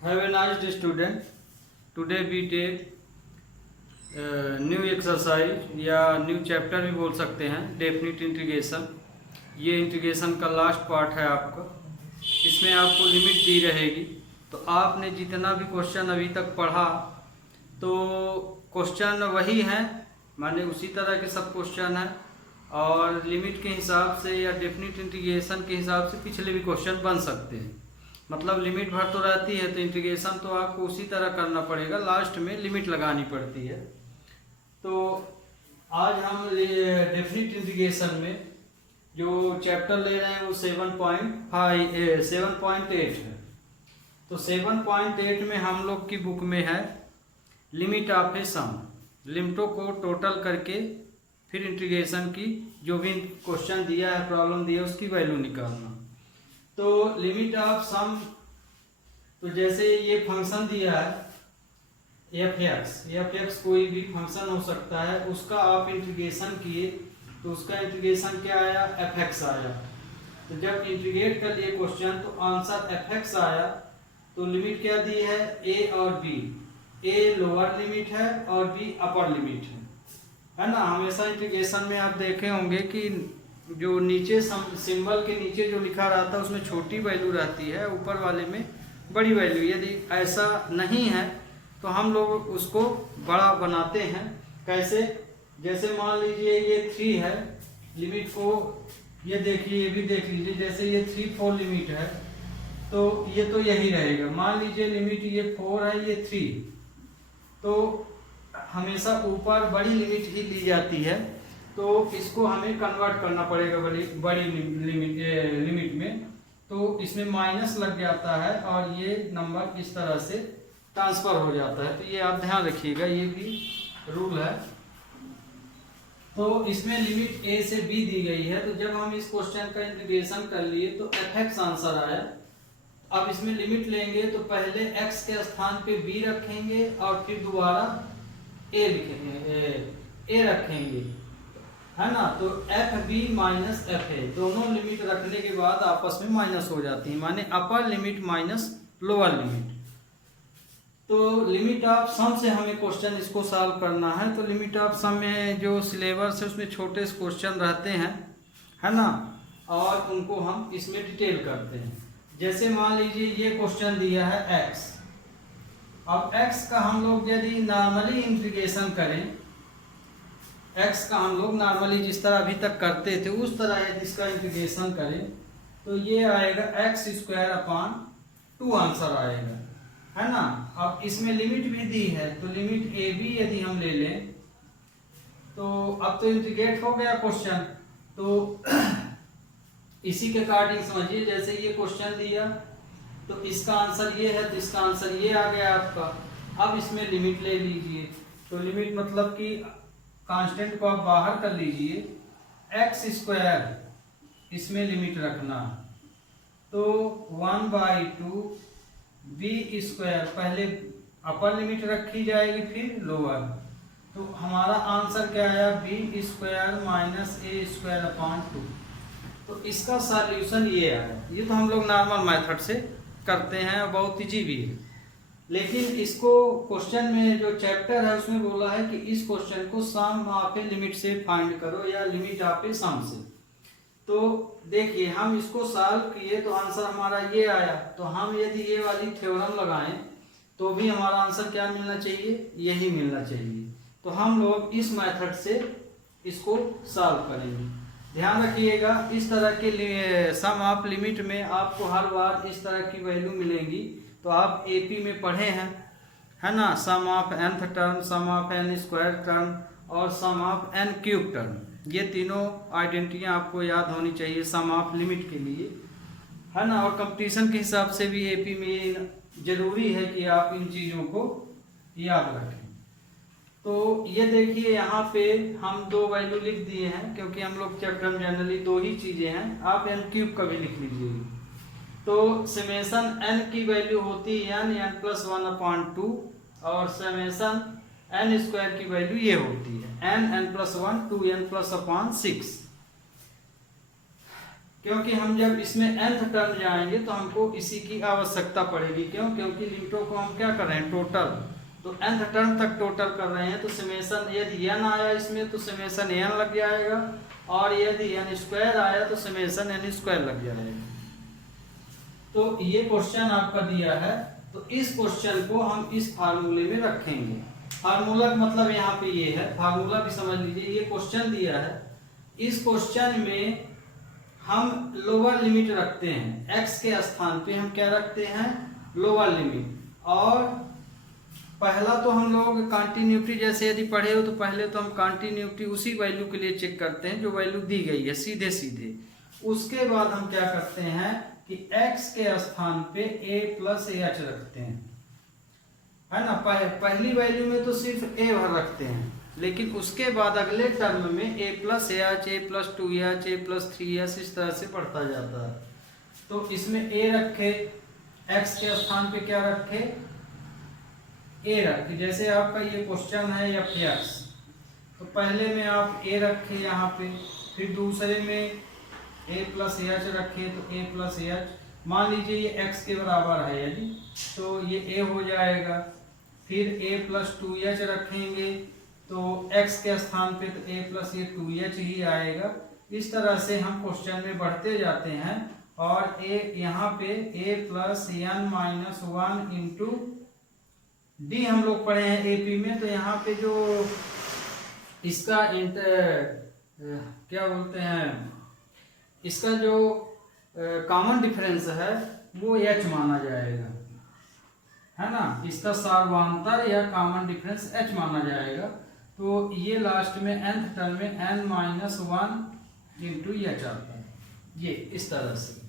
Have a nice day, student. Today we take new exercise या new chapter भी बोल सकते हैं, डेफिनिट इंटीग्रेशन। ये इंटीग्रेशन का लास्ट पार्ट है आपका। इसमें आपको लिमिट दी रहेगी, तो आपने जितना भी क्वेश्चन अभी तक पढ़ा तो क्वेश्चन वही हैं, माने उसी तरह के सब क्वेश्चन हैं, और लिमिट के हिसाब से या डेफिनिट इंटीग्रेशन के हिसाब से पिछले भी क्वेश्चन बन सकते हैं। मतलब लिमिट भर तो रहती है, तो इंटीग्रेशन तो आपको उसी तरह करना पड़ेगा, लास्ट में लिमिट लगानी पड़ती है। तो आज हम डेफिनिट इंटीग्रेशन में जो चैप्टर ले रहे हैं वो 7.8 है। तो 7.8 में हम लोग की बुक में है लिमिट ऑफ ए सम। लिमिटों को टोटल करके फिर इंटीग्रेशन की जो भी क्वेश्चन दिया है, प्रॉब्लम दिया है, उसकी वैल्यू निकालना। तो लिमिट ऑफ सम, तो जैसे ये फंक्शन दिया है एफ एक्स कोई भी फंक्शन हो सकता है, उसका आप इंटीग्रेशन किए तो उसका इंटीग्रेशन क्या आया, एफ एक्स आया। तो जब इंटीग्रेट कर लिए क्वेश्चन तो आंसर एफ एक्स आया। तो लिमिट क्या दी है, ए और बी। ए लोअर लिमिट है और बी अपर लिमिट है ना। हमेशा इंटीग्रेशन में आप देखे होंगे कि जो नीचे सिंबल के नीचे जो लिखा रहता है उसमें छोटी वैल्यू रहती है, ऊपर वाले में बड़ी वैल्यू। यदि ऐसा नहीं है तो हम लोग उसको बड़ा बनाते हैं। कैसे, जैसे मान लीजिए ये 3 है, लिमिट को ये देखिए, ये भी देख लीजिए, जैसे ये 3 4 लिमिट है तो ये तो यही रहेगा। मान लीजिए लिमिट ये 4 है, ये 3, तो हमेशा ऊपर बड़ी लिमिट ही ली जाती है। तो इसको हमें कन्वर्ट करना पड़ेगा बड़ी लिमिट में। तो इसमें माइनस लग जाता है और ये नंबर इस तरह से ट्रांसफर हो जाता है। तो ये आप ध्यान रखिएगा, ये भी रूल है। तो इसमें लिमिट ए से बी दी गई है। तो जब हम इस क्वेश्चन का इंटीग्रेशन कर लिए तो एफ एक्स आंसर आया। अब इसमें लिमिट लेंगे तो पहले एक्स के स्थान पे बी रखेंगे और फिर दोबारा ए लिखेंगे, ए रखेंगे, है ना। तो F B minus F A, दोनों लिमिट रखने के बाद आपस में माइनस हो जाती है, माने upper limit minus lower limit. तो लिमिट ऑफ सम से हमें क्वेश्चन इसको सॉल्व करना है। तो लिमिट ऑफ सम में जो सिलेबस है उसमें छोटे से क्वेश्चन रहते हैं, है ना, और उनको हम इसमें डिटेल करते हैं। जैसे मान लीजिए ये क्वेश्चन दिया है x। अब x का हम लोग यदि नॉर्मली इंटीग्रेशन करें, x का हम लोग नॉर्मली जिस तरह अभी तक करते थे उस तरह यदि इसका इंटीग्रेशन करें तो ये आएगा x² आंसर आएगा, है ना। अब इसमें लिमिट भी दी है, तो लिमिट ए बी यदि हम ले लें तो अब तो इंटीग्रेट हो गया क्वेश्चन। तो इसी के अकॉर्डिंग समझिए, जैसे ये क्वेश्चन दिया तो इसका आंसर ये है, तो इसका आंसर ये आ गया आपका। अब इसमें लिमिट ले लीजिए, तो लिमिट मतलब कि कांस्टेंट को आप बाहर कर लीजिए, x² इसमें लिमिट रखना। तो 1/2 b² पहले अपर लिमिट रखी जाएगी फिर लोअर। तो हमारा आंसर क्या आया, b² माइनस a²/2। तो इसका सॉल्यूशन ये आया। ये तो हम लोग नॉर्मल मेथड से करते हैं, बहुत इजी भी है। लेकिन इसको क्वेश्चन में जो चैप्टर है उसमें बोला है कि इस क्वेश्चन को सम ऑफ ए लिमिट से फाइंड करो या लिमिट ऑफ ए सम से। तो देखिए हम इसको सॉल्व किए तो आंसर हमारा ये आया। तो हम यदि ये वाली थ्योरम लगाएं तो भी हमारा आंसर क्या मिलना चाहिए, यही मिलना चाहिए। तो हम लोग इस मेथड से इसको सॉल्व करेंगे। ध्यान रखिएगा, इस तरह के सम ऑफ लिमिट में आपको हर बार इस तरह की वैल्यू मिलेंगी। तो आप एपी में पढ़े हैं, है ना, sum of nth term, sum of n² term और सम ऑफ n³ टर्म। ये तीनों आइडेंटिटियाँ आपको याद होनी चाहिए सम ऑफ लिमिट के लिए, है ना। और कंपटीशन के हिसाब से भी एपी में जरूरी है कि आप इन चीज़ों को याद रखें। तो ये देखिए यहाँ पे हम 2 वैल्यू लिख दिए हैं, क्योंकि हम लोग चैप्टर में जनरली 2 ही चीज़ें हैं। आप n³ का भी लिख लीजिए। तो समेशन n की वैल्यू होती है n+1/2 और समेशन n² की वैल्यू ये होती है n+1 2n+6। क्योंकि हम जब इसमें nth टर्म जाएंगे तो हमको इसी की आवश्यकता पड़ेगी। क्यों? क्योंकि लिमिटों को हम क्या कर रहे हैं, टोटल, तो nth टर्म तक टोटल कर रहे हैं, तो समेशन यदि n आया इसमें तो समेशन n लग जाएगा, और यदि n स्क्वायर आया तो समेशन n स्क्वायर लग जाएगा। तो ये क्वेश्चन आपका दिया है, तो इस क्वेश्चन को हम इस फार्मूले में रखेंगे। फार्मूला का मतलब यहाँ पे ये है, फार्मूला भी समझ लीजिए। ये क्वेश्चन दिया है, इस क्वेश्चन में हम लोअर लिमिट रखते हैं, x के स्थान पे हम क्या रखते हैं, लोअर लिमिट। और पहला तो हम लोग कंटिन्यूटी, जैसे यदि पढ़े हो तो पहले तो हम कंटिन्यूटी उसी वैल्यू के लिए चेक करते हैं जो वैल्यू दी गई है, सीधे सीधे। उसके बाद हम क्या करते हैं कि x के स्थान पे a प्लस AH रखते हैं, है ना। पहली वैल्यू में तो सिर्फ a भर रखते हैं, लेकिन उसके बाद अगले टर्म में a plus AH, a plus 2AH, a plus 3AH इस तरह से बढ़ता जाता है। तो इसमें a रखे, x के स्थान पे क्या रखे, a रखे। जैसे आपका ये क्वेश्चन है f(x), तो पहले में आप a रखे यहाँ पे, फिर दूसरे में a प्लस AH रखे तो a प्लस AH। मान लीजिए ये x के बराबर है यदि, तो ये a हो जाएगा। फिर a प्लस 2h रखेंगे तो x के स्थान पे तो a प्लस ये 2h ही आएगा। इस तरह से हम क्वेश्चन में बढ़ते जाते हैं, और a यहाँ पे a plus n minus 1 into D हम लोग पढ़े हैं AP में। तो यहाँ पे जो इसका क्या बोलते हैं, इसका जो कॉमन डिफरेंस है वो h माना जाएगा, है ना। इसका सार्वधातुक या कॉमन डिफरेंस h माना जाएगा। तो ये लास्ट में nth टर्म में n माइनस 1 इंटू h आता है, ये इस तरह से।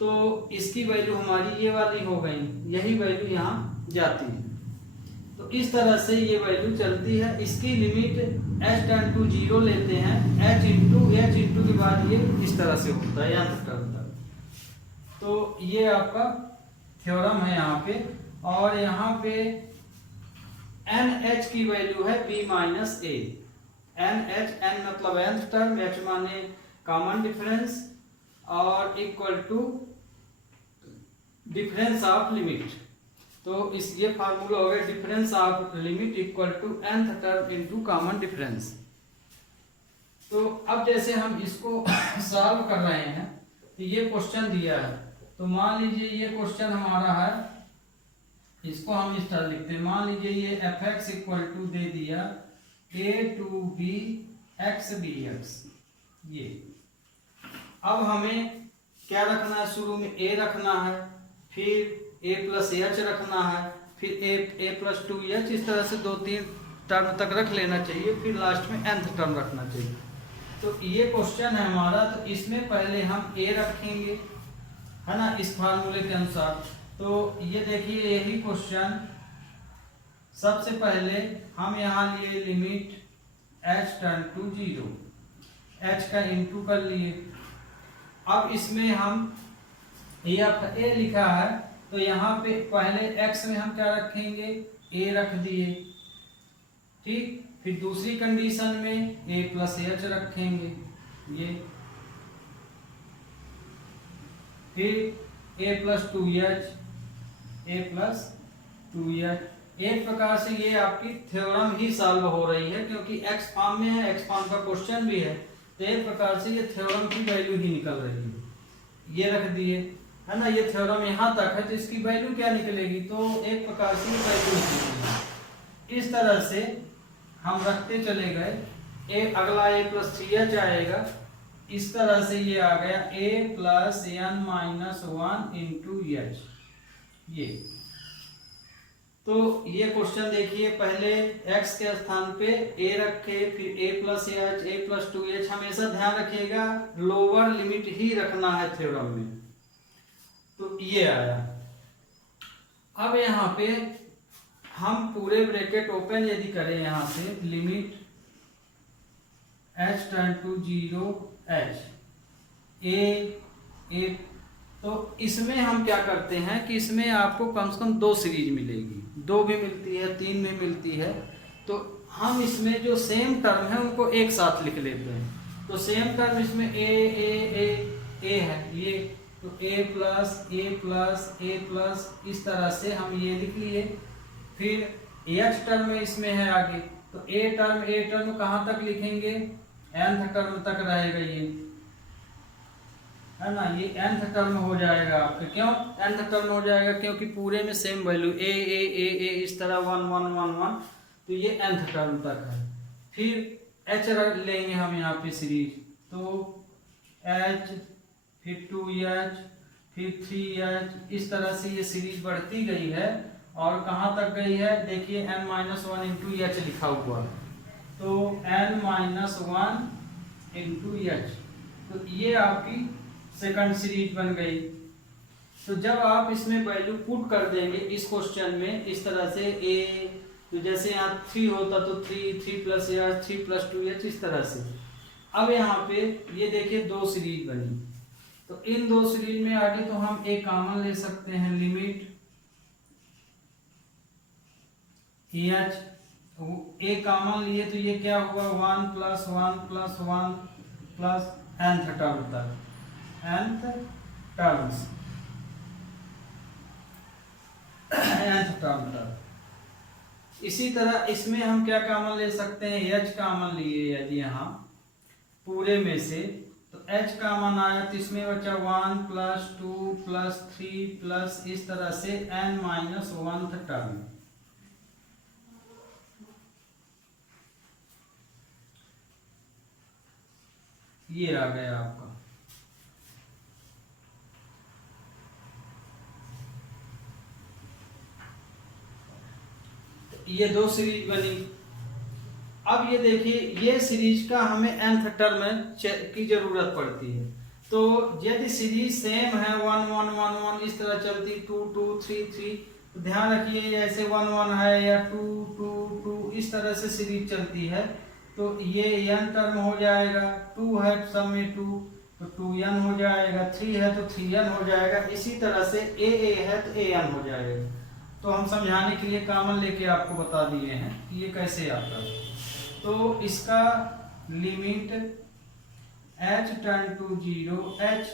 तो इसकी वैल्यू हमारी ये वाली हो गई, यही वैल्यू यहाँ जाती है। तो इस तरह से ये वैल्यू चलती है। इसकी लिमिट h टेंड टू 0 लेते हैं, h इंटू के बाद ये इस तरह से होता है nth टर्म तक। तो ये आपका थ्योरम है यहाँ पे। और यहाँ पे NH की वैल्यू है b minus a। NH, n मतलब nth टर्म, h माने कॉमन डिफरेंस, और equal to difference of limit. तो इस ये फार्मूला हो गया, difference of limit equal to nth term into common difference. तो अब जैसे हम इसको सॉल्व कर रहे हैं, तो ये क्वेश्चन दिया है, तो मान लीजिए ये क्वेश्चन हमारा है, इसको हम इस तरह लिखते हैं। मान लीजिए ये f(x) इक्वल टू दे दिया a to b x dx। ये अब हमें क्या रखना है, शुरू में a रखना है, फिर a प्लस AH रखना है, फिर a प्लस 2h, इस तरह से 2-3 टर्म तक रख लेना चाहिए, फिर लास्ट में nth टर्म रखना चाहिए। तो ये क्वेश्चन है हमारा, तो इसमें पहले हम a रखेंगे, है ना, इस फार्मूले के अनुसार। तो ये देखिए यही क्वेश्चन, सबसे पहले हम यहाँ लिए limit h tend to 0, h का इंटू कर लिए। अब इसमें हम ये आपका a लिखा है, तो यहाँ पे पहले x में हम क्या रखेंगे, a रख दिए, ठीक। फिर दूसरी कंडीशन में a प्लस AH रखेंगे, ये, फिर a plus 2h, a plus 2h। एक प्रकार से ये आपकी थ्योरम ही सॉल्व हो रही है, क्योंकि x फॉर्म में है, x फॉर्म का क्वेश्चन भी है, तो एक प्रकार से ये थ्योरम की वैल्यू ही निकल रही है। ये रख दिए, है ना, ये थ्योरम यहाँ तक है, तो इसकी वैल्यू क्या निकलेगी, तो एक प्रकार से ये वैल्यू निकलेगी। इस तरह से हम रखते चले गए। अगला a प्लस 3h आएगा, इस तरह से ये आ गया a plus n minus 1 into h। ये तो ये क्वेश्चन देखिए, पहले x के स्थान पे a रखे, फिर a plus AH, a plus 2h। हमेशा ध्यान रखिएगा लोअर लिमिट ही रखना है थ्योरम में। तो ये आया। अब यहाँ पे हम पूरे ब्रैकेट ओपन यदि करें, यहाँ से limit h tend to 0 h a, तो इसमें हम क्या करते हैं कि इसमें आपको कम से कम 2 सीरीज मिलेगी, 2 भी मिलती है, 3 भी मिलती है। तो हम इसमें जो सेम टर्म है उनको एक साथ लिख लेते हैं। तो सेम टर्म इसमें a ए है ये, तो ए plus a plus a plus इस तरह से हम ये लिख लिए। फिर एच टर्म इसमें है आगे, तो ए टर्म कहाँ तक लिखेंगे, nth टर्म तक रहेगा ये, है ना, ये nth टर्म हो जाएगा आपके। क्यों nth टर्म हो जाएगा, क्योंकि पूरे में सेम वैल्यू ए इस तरह 1 1 1 1, तो ये nth टर्म तक है। फिर h रख लेंगे हम यहाँ पे सीरीज, तो h फिर 2h फिर 3h, इस तरह से ये सीरीज बढ़ती गई है और कहाँ तक गई है, देखिए n-1 इंटू एच लिखा हुआ, तो n-1 इंटू एच, तो ये आपकी सेकंड सीरीज बन गई। तो जब आप इसमें वैल्यू पुट कर देंगे इस क्वेश्चन में इस तरह से a, तो जैसे यहाँ 3 होता तो 3 प्लस एच 3 प्लस 2h इस तरह से। अब यहाँ पे ये देखिए दो सीरीज बनी, तो इन दो सीरीज में आगे तो हम एक कॉमन ले सकते हैं, लिमिट एच एक कॉमन लिए तो ये क्या हुआ 1 plus 1 plus 1 plus nth term तक, nth टर्म तक। इसी तरह इसमें हम क्या कॉमन ले सकते हैं, h कॉमन लिए यदि यहाँ पूरे में से, तो h कॉमन आया तो इसमें बचा 1 प्लस 2 प्लस 3 प्लस इस तरह से n-1th टर्म। ये आ गया आपका। ये दो सीरीज बनी। अब ये देखिए ये सीरीज का हमें nth टर्म की जरूरत पड़ती है, तो यदि सीरीज सेम है 1 1 1 1 इस तरह चलती 2 2 3 3, तो ध्यान रखिए ऐसे 1 1 है या 2 2 2 इस तरह से सीरीज चलती है, तो ये n टर्म हो जाएगा, 2 है सब में 2 तो 2n हो जाएगा, 3 है तो 3n हो जाएगा, इसी तरह से a है तो an हो जाएगा। तो हम समझाने के लिए कॉमन लेके आपको बता दिए हैं कि ये कैसे आता है। तो इसका लिमिट h टर्न टू 0 h,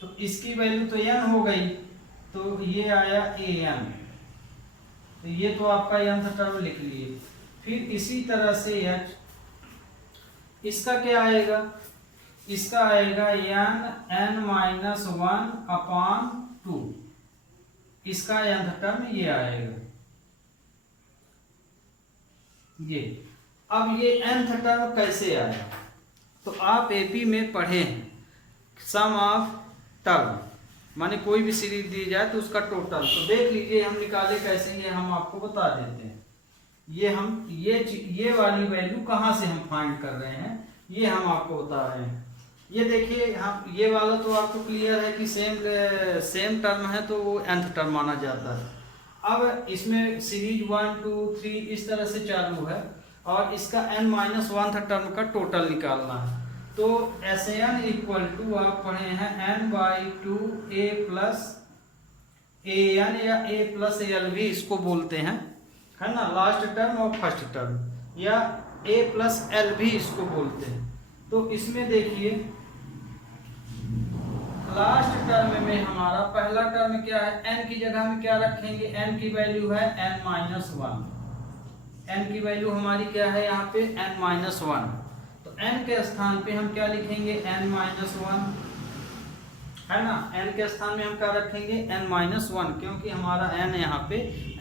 तो इसकी वैल्यू तो n हो गई, तो ये आया an, तो ये तो आपका nth टर्म लिख लिए। फिर इसी तरह से h, इसका क्या आएगा, इसका आएगा n-1 अपान 2, इसका nth टर्म ये आएगा ये। अब ये nth टर्म कैसे आया, तो आप एपी में पढ़े हैं सम ऑफ टर्म, माने कोई भी सीरीज दी जाए तो उसका टोटल, तो देख लीजिए हम निकाले कैसे, ये हम आपको बता देते हैं। ये हम ये वाली वैल्यू कहाँ से हम फाइंड कर रहे हैं, ये हम आपको बता रहे हैं। ये देखिए हम ये वाला तो आपको क्लियर है कि सेम टर्म है तो वो nth टर्म माना जाता है। अब इसमें सीरीज 1 2 3 इस तरह से चालू है और इसका n-1th टर्म का टोटल निकालना है, तो Sn इक्वल टू आप पढ़े हैं n/2 a प्लस an या a प्लस al भी इसको बोलते हैं, है ना, लास्ट टर्म और फर्स्ट टर्म, या a प्लस l भी इसको बोलते हैं। तो इसमें देखिए लास्ट टर्म में हमारा पहला टर्म क्या है, n की जगह में क्या रखेंगे, n की वैल्यू है n-1, n की वैल्यू हमारी क्या है यहाँ पे n-1, तो n के स्थान पे हम क्या लिखेंगे n-1, है ना, n के स्थान में हम क्या रखेंगे n-1, क्योंकि हमारा n यहाँ पे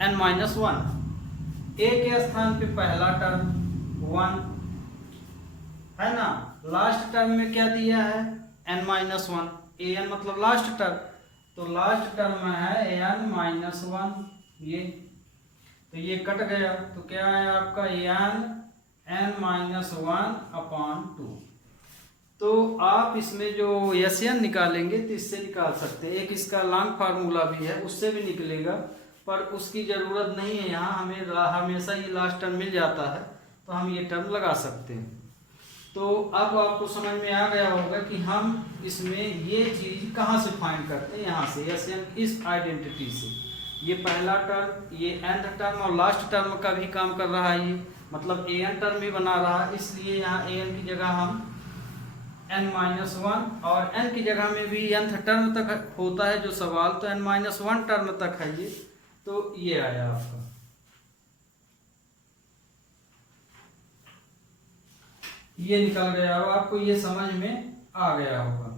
n-1, a के स्थान पे पहला टर्म 1, है ना, लास्ट टर्म में क्या दिया है n-1, an मतलब लास्ट टर्म, तो लास्ट टर्म है an-1 ये, तो ये कट गया, तो क्या है आपका n-1 अपान 2। तो आप इसमें जो Sn निकालेंगे तो इससे निकाल सकते हैं, एक इसका लॉन्ग फार्मूला भी है उससे भी निकलेगा, पर उसकी ज़रूरत नहीं है, यहाँ हमें हमेशा ये लास्ट टर्म मिल जाता है तो हम ये टर्म लगा सकते हैं। तो अब आपको समझ में आ गया होगा कि हम इसमें ये चीज़ कहाँ से फाइंड करते हैं, यहाँ से Sn इस आइडेंटिटी से। ये पहला टर्म, ये nth टर्म और लास्ट टर्म का भी काम कर रहा है, ये मतलब an टर्म भी बना रहा है, इसलिए यहाँ an की जगह हम n-1 और n की जगह में भी nth टर्म तक होता है जो सवाल, तो n-1 टर्म तक है ये, तो ये आया आपका। ये निकल गया और आपको ये समझ में आ गया होगा।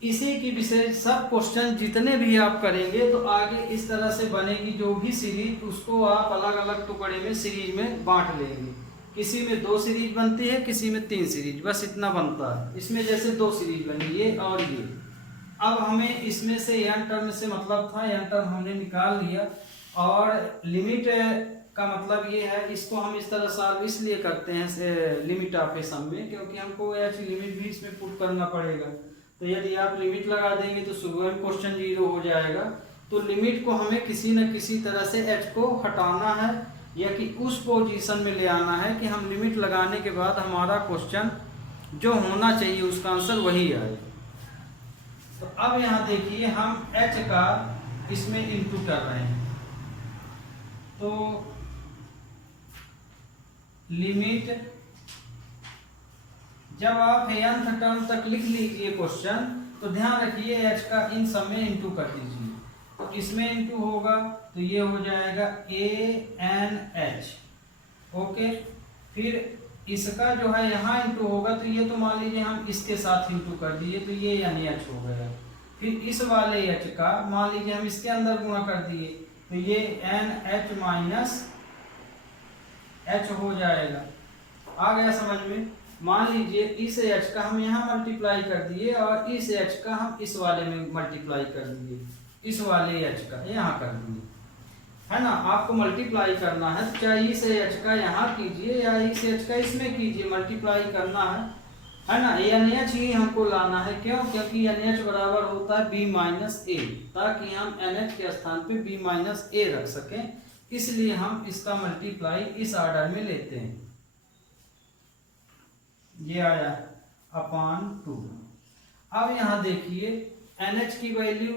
इसी की विषय सब क्वेश्चन जितने भी आप करेंगे तो आगे इस तरह से बनेगी, जो भी सीरीज उसको आप अलग अलग टुकड़े में सीरीज में बांट लेंगे। किसी में 2 सीरीज बनती है, किसी में 3 सीरीज, बस इतना बनता है। इसमें जैसे 2 सीरीज बनी, ये और ये। अब हमें इसमें से n टर्म से मतलब था, n टर्म हमने निकाल लिया। और लिमिट का मतलब ये है, इसको हम इस तरह सॉल्व इसलिए करते हैं लिमिट ऑफ ए सम में, क्योंकि हमको ऐसी लिमिट भी इसमें पुट करना पड़ेगा। तो यदि आप लिमिट लगा देंगे तो सुबह क्वेश्चन 0 हो जाएगा। तो लिमिट को हमें किसी न किसी तरह से h को हटाना है, या कि उस पोजीशन में ले आना है कि हम लिमिट लगाने के बाद हमारा क्वेश्चन जो होना चाहिए उसका आंसर वही आए। तो अब यहाँ देखिए हम h का इसमें इंटू कर रहे हैं, तो लिमिट जब आप nth टर्म तक लिख लीजिए क्वेश्चन, तो ध्यान रखिए h का इन सब में इंटू कर दीजिए। तो इसमें इंटू होगा तो ये हो जाएगा ANH, ओके। फिर इसका जो है यहाँ इंटू होगा, तो ये तो मान लीजिए हम इसके साथ इंटू कर दिए, तो ये NH हो गया। फिर इस वाले h का मान लीजिए हम इसके अंदर गुणा कर दिए, तो ये NH माइनस h हो जाएगा। आ गया समझ में? मान लीजिए इस h का हम यहाँ मल्टीप्लाई कर दिए और इस h का हम इस वाले में मल्टीप्लाई कर दिए, इस वाले h का यहाँ कर दिए, है ना। आपको मल्टीप्लाई करना है, चाहे इस h का यहाँ कीजिए या इस h का इसमें कीजिए, मल्टीप्लाई करना है ना। NH ही हमको लाना है, क्यों? क्योंकि NH बराबर होता है B माइनस ए, ताकि हम NH के स्थान पे B माइनस ए रख सकें, इसलिए हम इसका मल्टीप्लाई इस ऑर्डर में लेते हैं। ये आया अपॉन 2। अब यहाँ देखिए NH की वैल्यू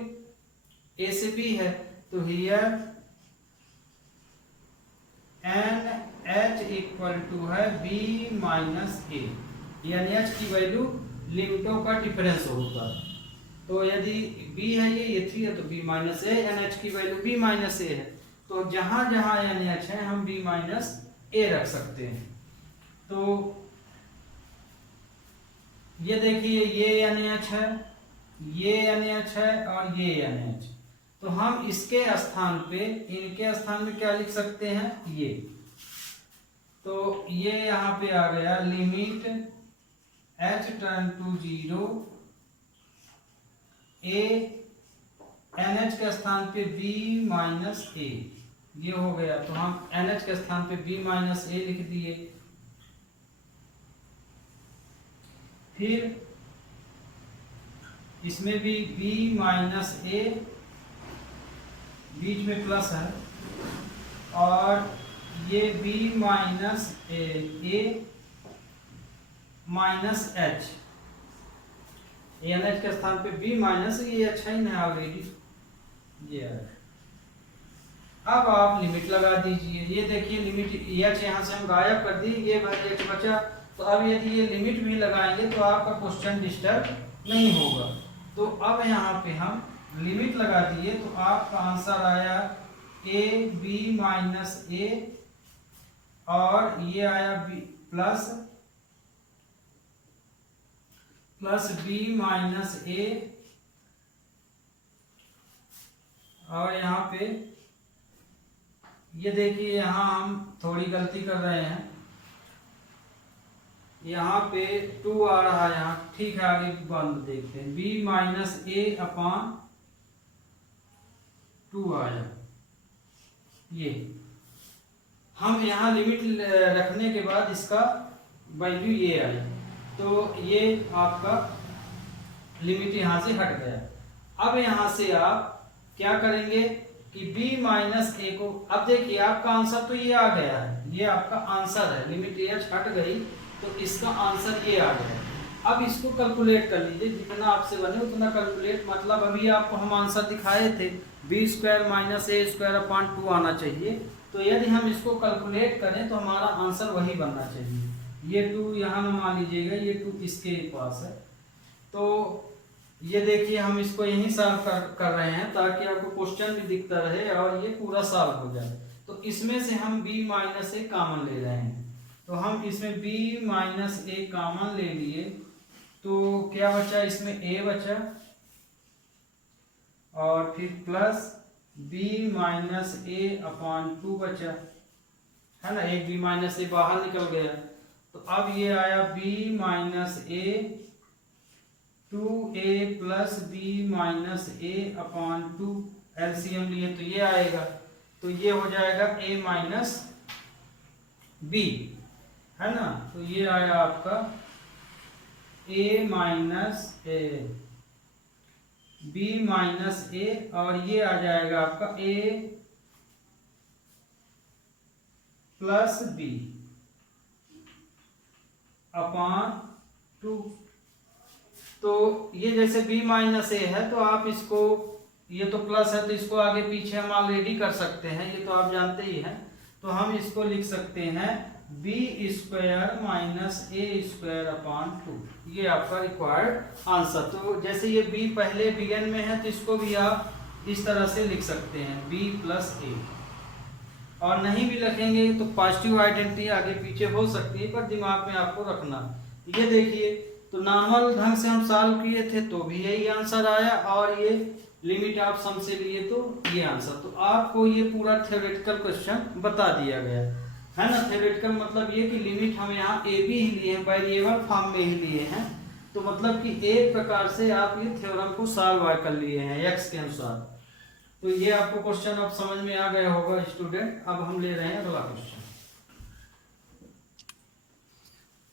A से B है, तो हियर NH इक्वल टू है B माइनस ए, यानी H की वैल्यू लिमिटों का डिफरेंस होता है। तो यदि B है ये 3 है, तो B माइनस ए, NH की वैल्यू B माइनस ए है, तो जहां जहां NH है हम B माइनस ए रख सकते हैं। तो ये देखिए ये NH है, ये NH है और ये NH, तो हम इसके स्थान पे, इनके स्थान में क्या लिख सकते हैं, ये। तो ये यहाँ पे आ गया लिमिट h टर्न टू 0 a NH के स्थान पे B माइनस ए, ये हो गया। तो हम NH के स्थान पे B माइनस ए लिख दिए। फिर इसमें भी B माइनस ए, बीच में प्लस है, और ये B माइनस ए माइनस H, NH के स्थान पे B माइनस, ये अच्छा ही नहीं ऑलरेडी, ये है। अब आप लिमिट लगा दीजिए। ये देखिए लिमिट H यहाँ से हम गायब कर दी, ये H बचा। तो अब यदि ये लिमिट भी लगाएंगे तो आपका क्वेश्चन डिस्टर्ब नहीं होगा। तो अब यहाँ पे हम लिमिट लगा दिए, तो आपका आंसर आया A B माइनस ए, और ये आया B plus B minus a, और यहाँ पे ये देखिए यहाँ हम थोड़ी गलती कर रहे हैं, यहाँ पे 2 आ रहा है यहाँ, ठीक है आगे बंद देखते हैं। B माइनस ए अपॉन 2 आया, ये हम यहाँ लिमिट रखने के बाद इसका वैल्यू ये आई, तो ये आपका लिमिट यहाँ से हट गया। अब यहाँ से आप क्या करेंगे कि B माइनस ए को, अब देखिए आपका आंसर तो ये आ गया है, ये आपका आंसर है, लिमिट H हट गई तो इसका आंसर ये आ गया। अब इसको कैलकुलेट कर लीजिए, जितना आपसे बने उतना कैलकुलेट, मतलब अभी आपको हम आंसर दिखाए थे B स्क्वायर माइनस ए स्क्वायर अपॉन 2 आना चाहिए। तो यदि हम इसको कैलकुलेट करें तो हमारा आंसर वही बनना चाहिए। ये 2 यहाँ में मान लीजिएगा, ये 2 इसके पास है। तो ये देखिए हम इसको यहीं सॉल्व कर रहे हैं ताकि आपको क्वेश्चन भी दिखता रहे और ये पूरा सॉल्व हो जाए। तो इसमें से हम b माइनस ए कॉमन ले रहे हैं, तो हम इसमें b माइनस ए कॉमन ले लिए तो क्या बचा, इसमें a बचा और फिर प्लस b माइनस ए अपॉन 2 बचा, है ना। एक b माइनस ए बाहर निकल गया, तो अब ये आया b माइनस ए 2a प्लस बी माइनस ए अपॉन 2, एलसीएम लिए तो ये आएगा, तो ये हो जाएगा a माइनस बी, है ना। तो ये आया आपका a minus a, b minus a और ये आ जाएगा आपका a प्लस बी अपॉन 2। तो ये जैसे b माइनस ए है तो आप इसको, ये तो प्लस है तो इसको आगे पीछे हम ऑलरेडी कर सकते हैं, ये तो आप जानते ही हैं। तो हम इसको लिख सकते हैं b स्क्वायर माइनस ए स्क्वायर अपॉन 2, ये आपका रिक्वायर्ड आंसर। तो जैसे ये b पहले बिगन में है तो इसको भी आप इस तरह से लिख सकते हैं b प्लस ए, और नहीं भी लिखेंगे तो पॉजिटिव आइडेंटिटी आगे पीछे हो सकती है, पर दिमाग में आपको रखना। ये देखिए, तो नॉर्मल ढंग से हम सॉल्व किए थे तो भी यही आंसर आया, और ये लिमिट आप सम से लिए तो ये आंसर। तो आपको ये पूरा थ्योरेटिकल क्वेश्चन बता दिया गया है ना। थ्योरेटिकल मतलब ये कि लिमिट हम यहाँ ए बी ही लिए हैं, वेरिएबल फॉर्म में ही लिए हैं, तो मतलब कि एक प्रकार से आप ये थ्योरम को सॉल्व कर लिए हैं एक्स के अनुसार। तो ये आपको क्वेश्चन अब समझ में आ गया होगा स्टूडेंट। अब हम ले रहे हैं अगला क्वेश्चन।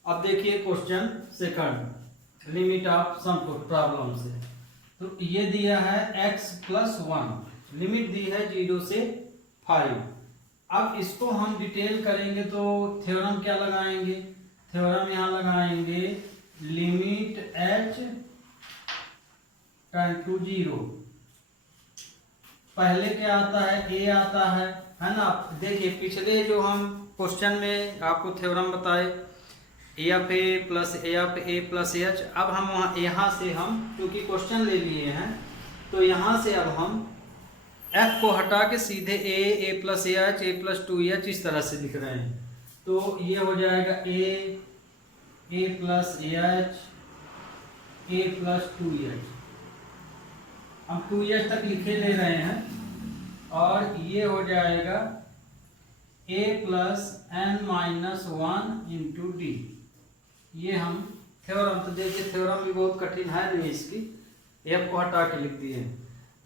अब देखिए question second, limit of sum problem से। तो ये दिया है x प्लस 1, लिमिट दी है 0 से 5। अब इसको हम डिटेल करेंगे तो थ्योरम क्या लगाएंगे, थ्योरम यहाँ लगाएंगे लिमिट h टेंड टू 0। पहले क्या आता है, a आता है ना। देखिए पिछले जो हम क्वेश्चन में आपको थ्योरम बताए a of a plus a plus h, अब हम यहाँ से हम क्योंकि क्वेश्चन ले लिए हैं तो यहाँ से अब हम f को हटा के सीधे a plus h a plus 2h इस तरह से लिख रहे हैं। तो ये हो जाएगा a plus h a plus 2h, हम 2h तक लिखे ले रहे हैं, और ये हो जाएगा a plus n minus 1 into D. ये हम थ्योरम, तो देखिए थ्योरम भी बहुत कठिन है नहीं, इसकी f को हटा के लिख दिए।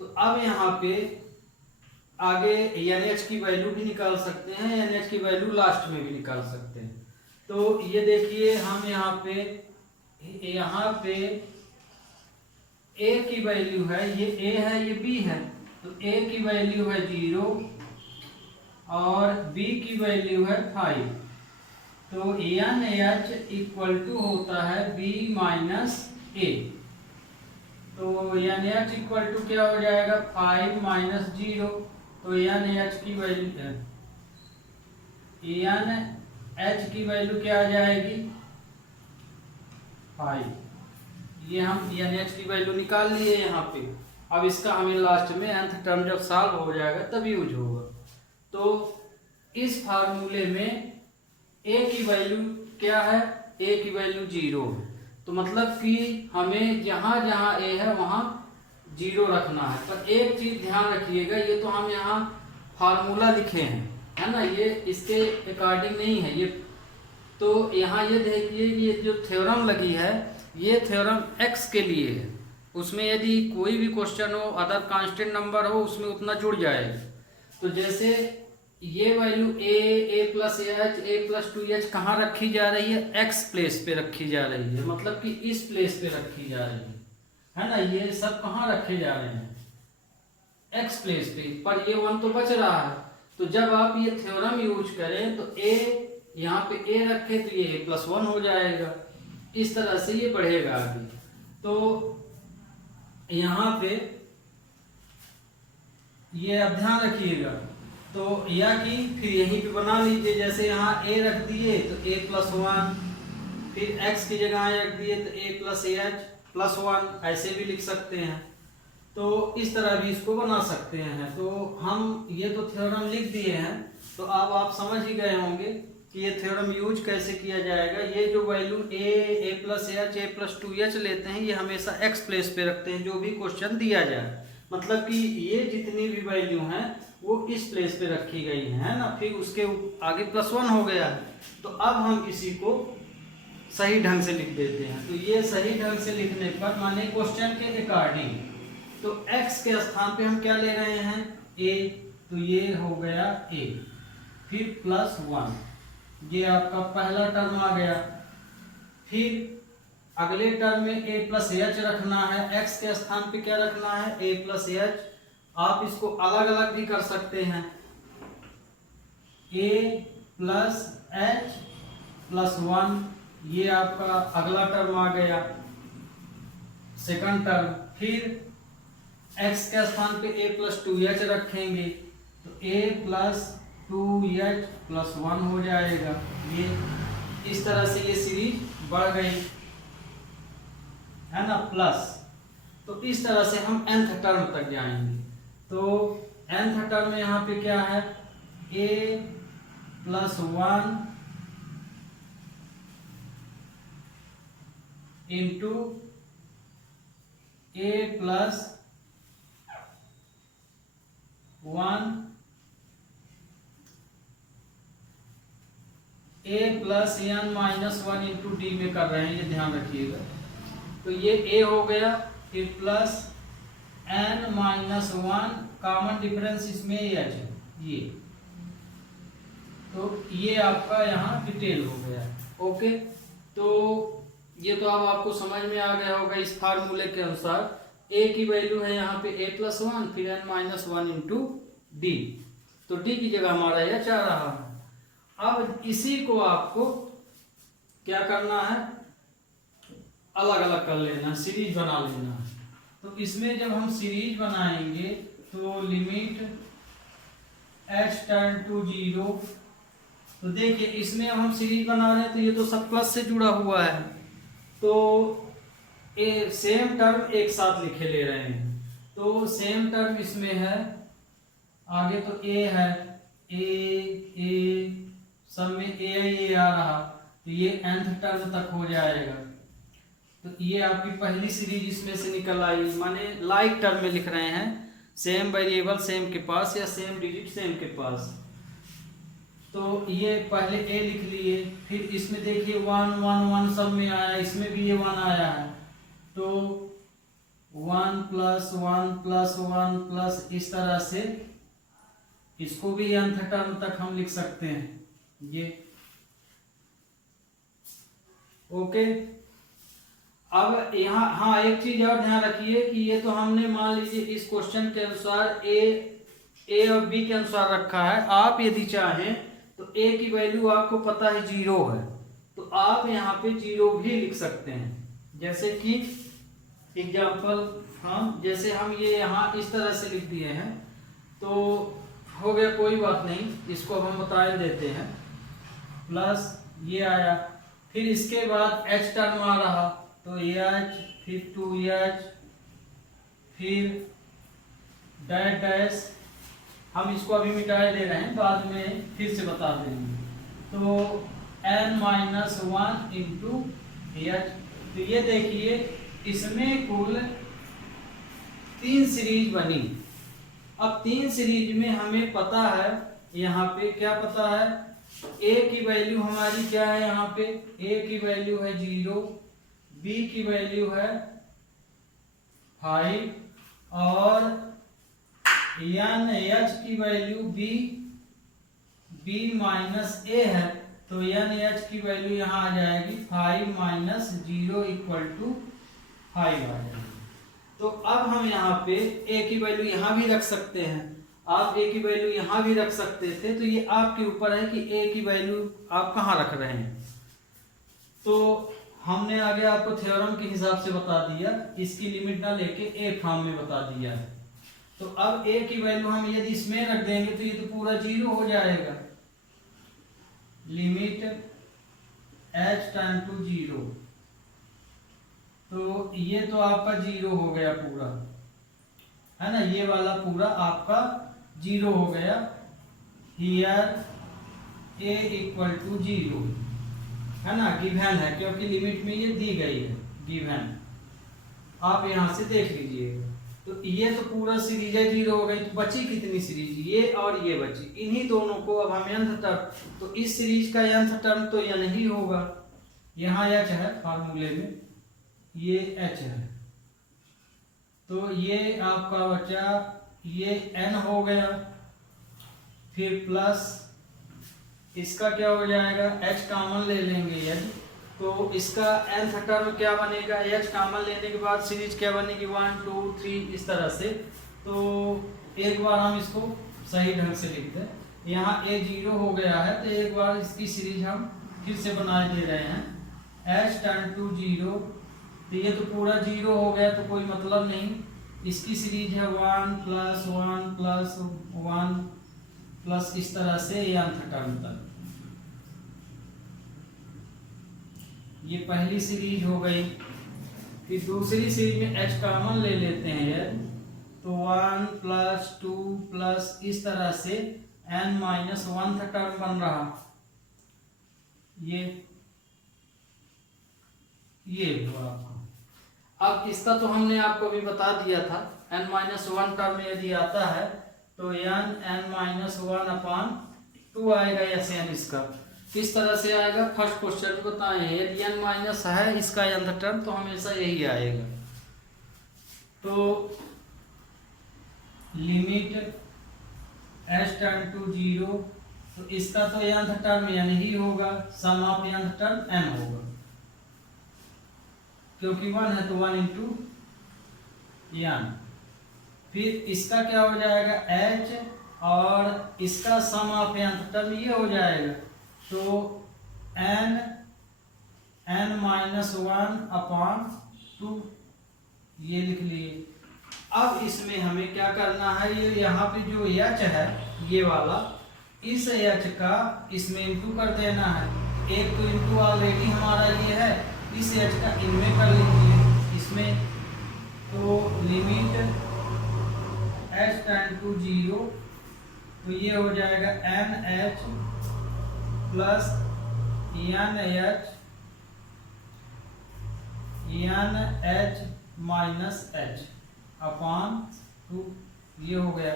तो अब यहाँ पे आगे NH की वैल्यू भी निकाल सकते हैं, NH की वैल्यू लास्ट में भी निकाल सकते हैं। तो ये देखिए हम यहाँ पे a की वैल्यू है, ये a है ये b है, तो a की वैल्यू है 0 और b की वैल्यू है 5। तो NH इक्वल टू होता है b माइनस ए। तो NH इक्वल टू क्या हो जाएगा 5 माइनस 0। तो NH की वैल्यू क्या आ जाएगी 5। ये हम NH की वैल्यू निकाल लिए यहाँ पे। अब इसका हमें लास्ट में nth टर्म जब सॉल्व हो जाएगा तब यूज होगा। तो इस फार्मूले में a की वैल्यू क्या है, a की वैल्यू 0 है, तो मतलब कि हमें जहाँ जहाँ a है वहाँ 0 रखना है। पर एक चीज ध्यान रखिएगा, ये तो हम यहाँ फार्मूला लिखे हैं, है ना, ये इसके अकॉर्डिंग नहीं है ये। तो यहाँ ये देखिए ये जो थ्योरम लगी है ये थ्योरम x के लिए है, उसमें यदि कोई भी क्वेश्चन हो अदर कांस्टेंट नंबर हो उसमें उतना जुड़ जाएगा। तो जैसे ये value a plus h a plus 2h कहाँ रखी जा रही है, x प्लेस पे रखी जा रही है, मतलब कि इस प्लेस पे रखी जा रही है ना। ये सब कहाँ रखे जा रहे हैं x प्लेस पे, पर ये 1 तो बच रहा है। तो जब आप ये थ्योरम यूज करें तो a यहाँ पे a रखे तो ये a प्लस 1 हो जाएगा, इस तरह से ये बढ़ेगा आगे। तो यहाँ पे ये अब ध्यान रखिएगा। तो या कि फिर यहीं पे बना लीजिए, जैसे यहाँ a रख दिए तो a प्लस 1 फिर x की जगह रख दिए तो a प्लस एच प्लस 1 ऐसे भी लिख सकते हैं। तो इस तरह भी इसको बना सकते हैं। तो हम ये तो थ्योरम लिख दिए हैं, तो अब आप समझ ही गए होंगे कि ये थ्योरम यूज कैसे किया जाएगा। ये जो value a plus H a plus 2h लेते हैं, ये हमेशा x प्लेस पे रखते हैं जो भी क्वेश्चन दिया जाए। मतलब कि ये जितनी भी वैल्यू हैं वो इस प्लेस पे रखी गई है ना, फिर उसके आगे प्लस 1 हो गया है। तो अब हम इसी को सही ढंग से लिख देते हैं। तो ये सही ढंग से लिखने पर माने क्वेश्चन के अकॉर्डिंग, तो x के स्थान पे हम क्या ले रहे हैं a, तो ये हो गया a, फिर प्लस 1, ये आपका पहला टर्म आ गया। फिर अगले टर्म में a प्लस एच रखना है, x के स्थान पे क्या रखना है a प्लस एच। आप इसको अलग अलग भी कर सकते हैं, a प्लस एच प्लस 1, ये आपका अगला टर्म आ गया, सेकंड टर्म। फिर x के स्थान पे a प्लस 2h रखेंगे, तो a प्लस 2h प्लस 1 हो जाएगा। ये इस तरह से ये सीरीज बढ़ गई है ना, प्लस। तो इस तरह से हम nth टर्म तक जाएंगे। तो nth टर्म में यहाँ पे क्या है a plus 1 into a plus 1 a plus n minus 1 into D में कर रहे हैं, ये ध्यान रखिएगा। तो ये a हो गया, फिर plus n minus 1, common difference इसमें h है ये, तो ये आपका यहाँ डिटेल हो गया। ओके, तो ये तो अब आपको समझ में आ गया होगा। इस फार्मूले के अनुसार a की वैल्यू है यहाँ पे a प्लस 1 फिर n माइनस 1 इंटू डी, तो d की जगह हमारा यह आ रहा है। अब इसी को आपको क्या करना है, अलग अलग कर लेना, सीरीज बना लेना। तो इसमें जब हम सीरीज बनाएंगे तो लिमिट h टर्न टू 0, तो देखिए इसमें हम सीरीज बना रहे हैं तो ये तो सब प्लस से जुड़ा हुआ है, तो ए सेम टर्म एक साथ लिखे ले रहे हैं। तो सेम टर्म इसमें है, आगे तो a है, a सब में a आ रहा, तो ये nth टर्म तक हो जाएगा। तो ये आपकी पहली सीरीज इसमें से निकल आई, माने लाइक टर्म में लिख रहे हैं, सेम वेरिएबल सेम के पास या सेम डिजिट सेम के पास। तो ये पहले a लिख लिए, फिर इसमें देखिए 1 1 1 सब में आया, इसमें भी ये 1 आया है, तो 1 प्लस 1 प्लस 1 प्लस, इस तरह से इसको भी nth टर्म तक हम लिख सकते हैं ये। ओके, अब यहाँ हाँ एक चीज और ध्यान रखिए कि ये तो हमने मान लीजिए इस क्वेश्चन के अनुसार a और b के अनुसार रखा है। आप यदि चाहें तो a की वैल्यू आपको पता है 0 है, तो आप यहाँ पे 0 भी लिख सकते हैं। जैसे कि एग्जाम्पल जैसे हम ये यहाँ इस तरह से लिख दिए हैं, तो हो गया, कोई बात नहीं, इसको अब हम बता देते हैं। प्लस ये आया, फिर इसके बाद h टर्म आ रहा, तो h फिर 2h फिर डैश डैश, हम इसको अभी मिटाए दे रहे हैं, बाद में फिर से बता देंगे। तो n माइनस 1 इंटू एच। तो ये देखिए इसमें कुल 3 सीरीज बनी। अब 3 सीरीज में हमें पता है, यहाँ पे क्या पता है, a की वैल्यू हमारी क्या है, यहाँ पे a की वैल्यू है 0, b की वैल्यू है 5 और NH की वैल्यू b माइनस a है, तो NH की वैल्यू यहाँ आ जाएगी 5 माइनस 0 इक्वल टू 5 आ जाएगी। तो अब हम यहाँ पे a की वैल्यू यहाँ भी रख सकते हैं, आप a की वैल्यू यहाँ भी रख सकते थे, तो ये आपके ऊपर है कि a की वैल्यू आप कहाँ रख रहे हैं। तो हमने आगे आपको थ्योरम के हिसाब से बता दिया, इसकी लिमिट ना लेके a फॉर्म में बता दिया है। तो अब a की वैल्यू हम यदि इसमें रख देंगे तो ये तो पूरा 0 हो जाएगा। लिमिट h टाइम टू 0, तो ये तो आपका 0 हो गया पूरा, है ना, ये वाला पूरा आपका 0 हो गया। हियर a इक्वल टू 0, है ना, गिवन है क्योंकि लिमिट में ये दी गई है गिवन, आप यहां से देख लीजिएगा। तो ये तो पूरा सीरीज है 0 हो गई, तो बची कितनी सीरीज, ये और ये बची, इन्हीं दोनों को अब हम nth टर्म, तो इस सीरीज का nth टर्म तो n ही होगा, यहाँ h है फार्मूले में, ये h है, तो ये आपका बचा ये n हो गया, फिर प्लस इसका क्या हो जाएगा, h कॉमन ले लेंगे यदि, तो इसका nth टर्म क्या बनेगा, h कॉमन लेने के बाद सीरीज क्या बनेगी 1 2 3 इस तरह से। तो एक बार हम इसको सही ढंग से लिखते हैं, यहाँ a 0 हो गया है, तो एक बार इसकी सीरीज हम फिर से बना दे रहे हैं, h टर्न टू 0, तो ये तो पूरा 0 हो गया तो कोई मतलब नहीं, इसकी सीरीज है 1 प्लस 1 प्लस 1 प्लस इस तरह से nth टर्म तक। ये पहली सीरीज हो गई, फिर दूसरी सीरीज में h कॉमन ले लेते हैं यार, तो 1 प्लस 2 प्लस इस तरह से n माइनस 1 टर्म बन रहा, ये हुआ आपको। अब इसका तो हमने आपको अभी बता दिया था, n माइनस 1 टर्म यदि आता है तो n माइनस 1 अपान 2 आएगा, ऐसे n इसका किस तरह से आएगा, फर्स्ट क्वेश्चन बताए हैं, यदि n माइनस है इसका nth टर्म तो हमेशा यही आएगा। तो लिमिट h टर्न टू 0, तो इसका तो nth टर्म n ही होगा, सम ऑफ nth टर्म n होगा, क्योंकि 1 है तो 1 इंटू n, फिर इसका क्या हो जाएगा h, और इसका सम ऑफ nth टर्म ये हो जाएगा, तो n माइनस 1 अपान 2, ये लिख लिए। अब इसमें हमें क्या करना है, ये यहाँ पे जो h है ये वाला, इस h का इसमें इंटू कर देना है, एक तो इंटू ऑलरेडी हमारा ये है, इस h का इनमें कर लीजिए इसमें, तो लिमिट h टेंड टू 0, तो ये हो जाएगा nh plus nh minus h अपान 2, ये हो गया,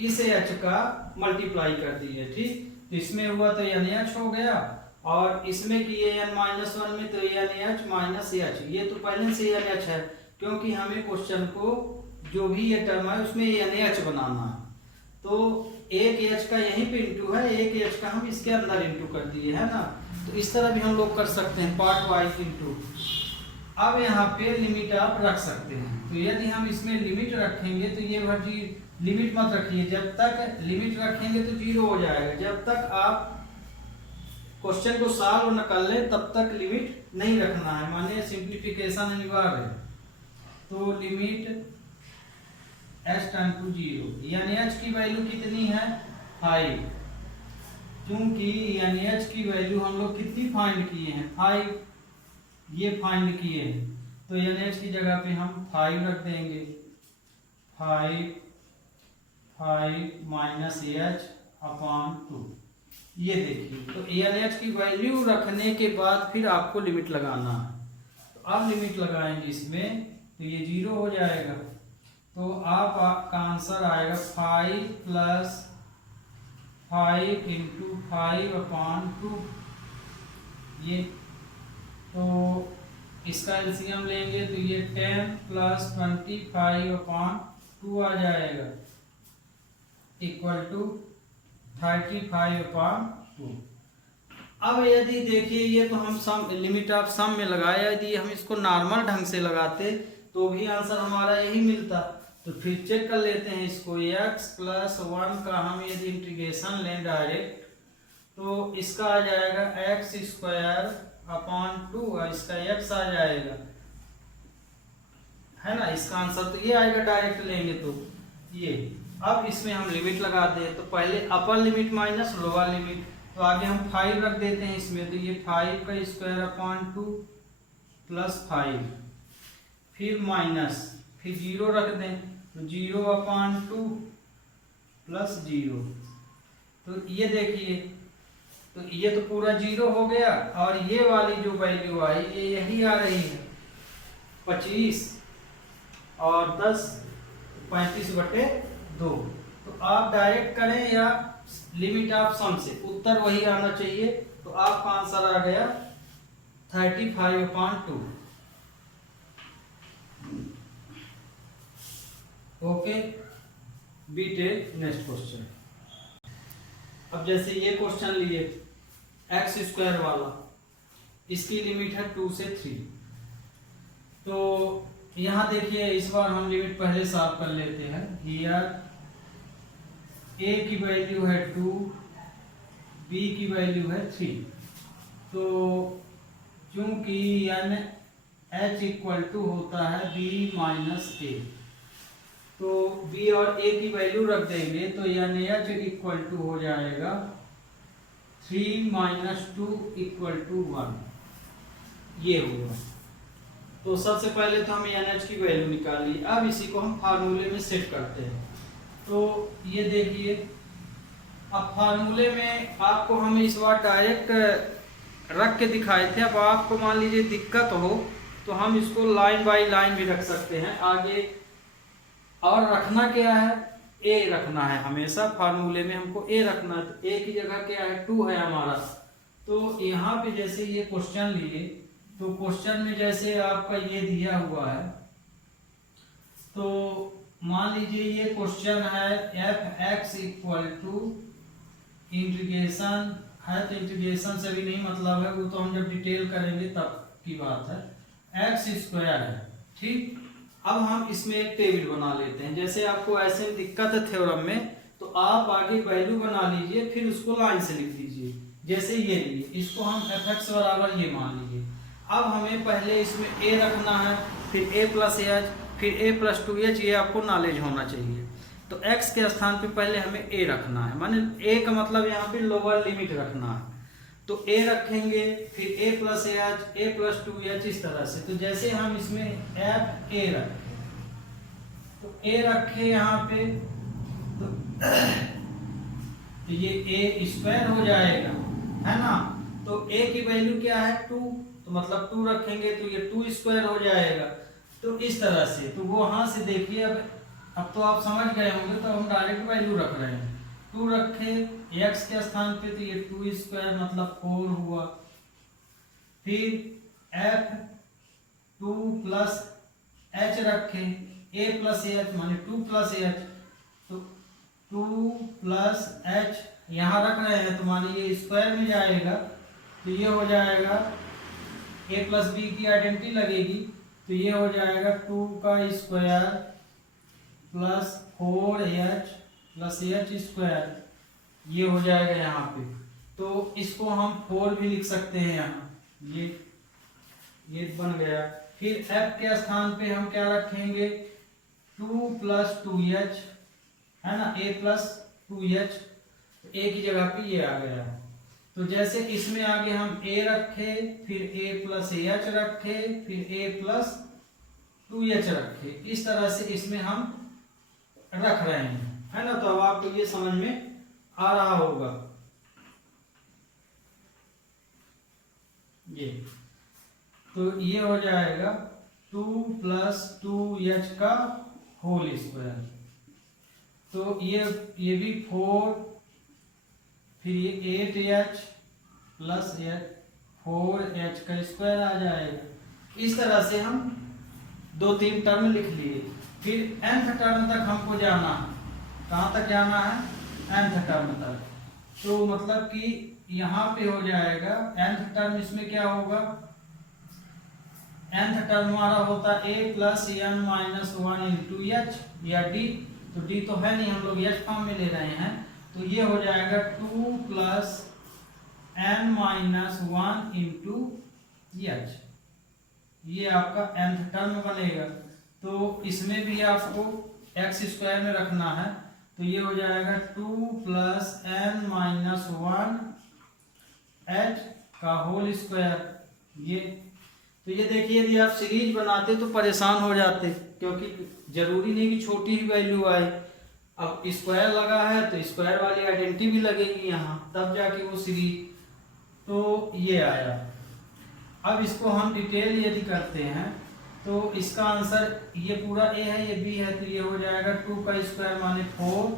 इस h का मल्टीप्लाई कर दिए, ठीक, तो इसमें हुआ तो nh हो गया, और इसमें किए n माइनस 1 में तो nh माइनस h, ये तो पहले से nh है, क्योंकि हमें क्वेश्चन को जो भी ये टर्म है उसमें nh बनाना है, तो एक h का यहीं पे इंटू है, एक h का हम इसके अंदर इंटू कर दिए, है ना, तो इस तरह भी हम लोग कर सकते हैं पार्ट वाइज इंटू। अब यहाँ पे लिमिट आप रख सकते हैं, तो यदि हम इसमें लिमिट रखेंगे तो ये भर्जी लिमिट मत रखिए, जब तक लिमिट रखेंगे तो 0 हो जाएगा, जब तक आप क्वेश्चन को सॉल्व न कर ले तब तक लिमिट नहीं रखना है, मानिए सिंप्लीफिकेशन अनिवार्य है। तो लिमिट h टाइम टू 0, यानी h की वैल्यू कितनी है 5, क्योंकि यानी h की वैल्यू हम लोग कितनी फाइंड किए हैं 5, ये फाइंड किए हैं, तो यानी h की जगह पे हम 5 रख देंगे, 5 माइनस h अपान 2, ये देखिए, तो nh की वैल्यू रखने के बाद फिर आपको लिमिट लगाना है, तो आप लिमिट लगाएंगे इसमें तो ये 0 हो जाएगा, तो आपका आंसर आएगा 5 प्लस 5 इंटू 5 अपान 2, ये, तो इसका एलसीएम लेंगे तो ये 10 प्लस 25 अपान 2 आ जाएगा, इक्वल टू 35 अपान 2। अब यदि देखिए ये तो हम सम लिमिट ऑफ सम में लगाया, यदि हम इसको नॉर्मल ढंग से लगाते तो भी आंसर हमारा यही मिलता, तो फिर चेक कर लेते हैं इसको, x प्लस 1 का हम यदि इंटीग्रेशन लें डायरेक्ट तो इसका आ जाएगा x स्क्वायर अपान 2, और इसका x आ जाएगा, है ना, इसका आंसर तो ये आएगा डायरेक्ट लेंगे तो ये। अब इसमें हम लिमिट लगाते हैं, तो पहले upper limit minus lower limit, तो आगे हम 5 रख देते हैं इसमें, तो ये 5 का स्क्वायर अपॉन 2 प्लस 5, फिर माइनस, फिर 0 रख दें तो 0 अपॉन 2 प्लस 0। तो ये देखिए, तो ये तो पूरा 0 हो गया, और ये वाली जो वैल्यू आई ये यही आ रही है 25 और 10 35/2। तो आप डायरेक्ट करें या लिमिट ऑफ सम से, उत्तर वही आना चाहिए। तो आपका आंसर आ गया 35/2। ओके, बीटे नेक्स्ट क्वेश्चन। अब जैसे ये क्वेश्चन लिए x² वाला, इसकी लिमिट है 2 से 3। तो यहाँ देखिए, इस बार हम लिमिट पहले साफ कर लेते हैं। हियर a की वैल्यू है 2, b की वैल्यू है 3। तो चूंकि n h इक्वल टू होता है b माइनस a, तो b और a की वैल्यू रख देंगे तो n h इक्वल टू हो जाएगा 3 माइनस 2 इक्वल टू 1, ये होगा। तो सबसे पहले तो हमें NH की वैल्यू निकाली, अब इसी को हम फार्मूले में सेट करते हैं। तो ये देखिए, अब फार्मूले में आपको हम इस बार डायरेक्ट रख के दिखाए थे। अब आपको मान लीजिए दिक्कत हो तो हम इसको लाइन बाय लाइन भी रख सकते हैं आगे। और रखना क्या है, a रखना है हमेशा फार्मूले में, हमको a रखना है। तो a की जगह क्या है, 2 है हमारा। तो यहाँ पे जैसे ये क्वेश्चन लिए, तो क्वेश्चन में जैसे आपका ये दिया हुआ है, तो मान लीजिए ये क्वेश्चन है f(x) इक्वल टू इंटीग्रेशन है, तो इंटीग्रेशन से भी नहीं मतलब है, वो तो हम जब डिटेल करेंगे तब की बात है। x² है, ठीक। अब हम इसमें एक टेबल बना लेते हैं। जैसे आपको ऐसे दिक्कत है थ्योरम में, तो आप आगे वैल्यू बना लीजिए, फिर उसको लाइन से लिख दीजिए। जैसे ये लिए, इसको हम f(x) बराबर ये मान लीजिए। अब हमें पहले इसमें a रखना है, फिर a प्लस h, फिर a प्लस 2h, ये आपको नॉलेज होना चाहिए। तो x के स्थान पे पहले हमें a रखना है, माने a का मतलब यहाँ पे लोअर लिमिट रखना है। तो a रखेंगे, फिर a plus h, a plus 2h, इस तरह से। तो जैसे हम इसमें f a रखें, तो a रखे यहाँ पे, तो ये a² हो जाएगा, है ना। तो a की वैल्यू क्या है, 2, तो मतलब 2 रखेंगे तो ये 2² हो जाएगा। तो इस तरह से, तो वो वहां से देखिए, अब तो आप समझ गए होंगे, तो हम डायरेक्ट वैल्यू रख रहे हैं। 2 रखे x के स्थान पे, तो ये 2² मतलब 4 हुआ। फिर f(2 प्लस h) रखे, a प्लस h माने 2 प्लस h, तो 2 प्लस h यहाँ रख रहे हैं, तो माने ये स्क्वायर में जाएगा, तो ये हो जाएगा a प्लस b की आइडेंटिटी लगेगी, तो ये हो जाएगा 2 का square plus 4h plus h², ये हो जाएगा यहाँ पे। तो इसको हम 4 भी लिख सकते हैं यहाँ, ये बन गया। फिर f के स्थान पे हम क्या रखेंगे, 2 प्लस 2h, है ना, a प्लस 2h, a की जगह पे ये आ गया। तो जैसे इसमें आगे हम a रखे, फिर a प्लस h रखे, फिर a प्लस 2h रखे, इस तरह से इसमें हम रख रहे हैं, है ना। तो अब आपको ये समझ में आ रहा होगा। ये तो ये हो जाएगा 2 प्लस 2h का होल स्क्वायर। तो ये भी 4, फिर ये 8h प्लस 4h का स्क्वायर आ जाएगा। इस तरह से हम 2-3 टर्म लिख लिए। फिर nth टर्म तक हमको जाना है, कहाँ तक जाना है, nth टर्म तक। तो मतलब कि यहाँ पे हो जाएगा nth टर्म, इसमें क्या होगा, nth टर्म हमारा होता a plus n minus 1 into h या d। तो d तो है नहीं, हम लोग h फॉर्म में ले रहे हैं, तो ये हो जाएगा 2 plus n minus 1 into h, ये आपका nth टर्म बनेगा। तो इसमें भी आपको x² में रखना है, तो ये हो जाएगा 2 प्लस n माइनस 1 एच का होल स्क्वायर। ये तो ये देखिए, यदि आप सीरीज बनाते तो परेशान हो जाते, क्योंकि जरूरी नहीं कि छोटी ही वैल्यू आए। अब स्क्वायर लगा है तो स्क्वायर वाली आइडेंटिटी भी लगेगी यहाँ, तब जाके वो सीरीज। तो ये आया। अब इसको हम डिटेल यदि करते हैं तो इसका आंसर, ये पूरा ए है, ये बी है, तो ये हो जाएगा 2 का स्क्वायर माने 4,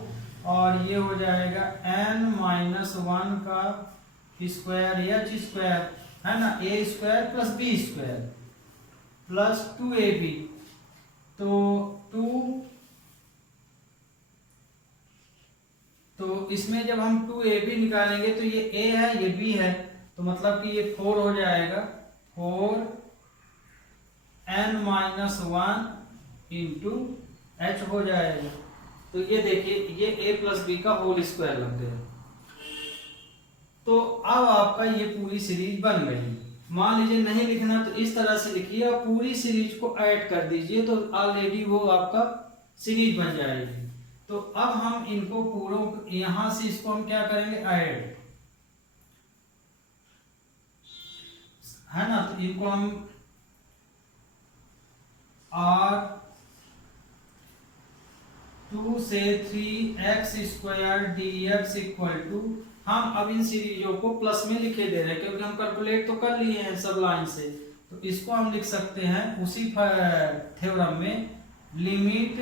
और ये हो जाएगा n-1 का स्क्वायर एच स्क्वायर, है ना, a square plus b square plus 2ab। तो 2, तो इसमें जब हम 2ab निकालेंगे तो ये a है, ये b है, तो मतलब कि ये 4 हो जाएगा, 4 n-1 इंटू एच हो जाएगा। तो ये देखिए, ये a प्लस बी का होल स्क्वायर लग गया। तो अब आपका ये पूरी सीरीज बन गई। मान लीजिए नहीं लिखना तो इस तरह से लिखिए और पूरी सीरीज को ऐड कर दीजिए, तो ऑलरेडी वो आपका सीरीज बन जाएगी। तो अब हम इनको पूरों, यहां से इसको हम क्या करेंगे, ऐड, है ना। तो इनको हम R2 से 3x square dx equal to, हम अब इन सीरीजों को प्लस में लिखे दे रहे हैं क्योंकि हम कैलकुलेट तो कर लिए हैं सब लाइन से। तो इसको हम लिख सकते हैं उसी थ्योरम में, लिमिट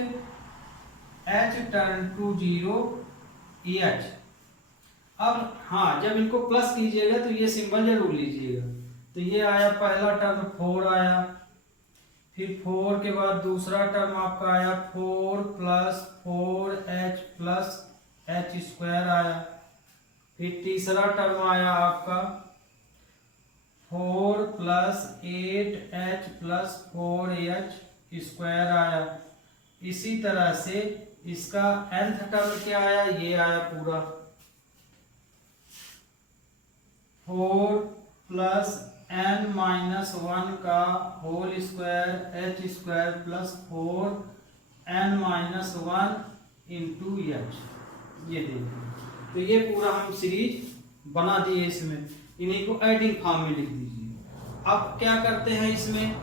h टर्न टू 0 h। अब हाँ, जब इनको प्लस कीजिएगा तो ये सिंबल जरूर लीजिएगा। तो ये आया पहला टर्म 4 आया, फिर 4 के बाद दूसरा टर्म आपका आया 4 plus 4h plus h square आया, फिर तीसरा टर्म आया आपका 4 plus 8h plus 4h square आया। इसी तरह से इसका nth टर्म क्या आया, ये आया पूरा 4 प्लस n-1 का whole square h square plus 4n-1 into H. ये देखिए, तो ये पूरा हम सीरीज बना दिए। इसमें इन्हीं को एडिंग फॉर्म में लिख दीजिए। अब क्या करते हैं, इसमें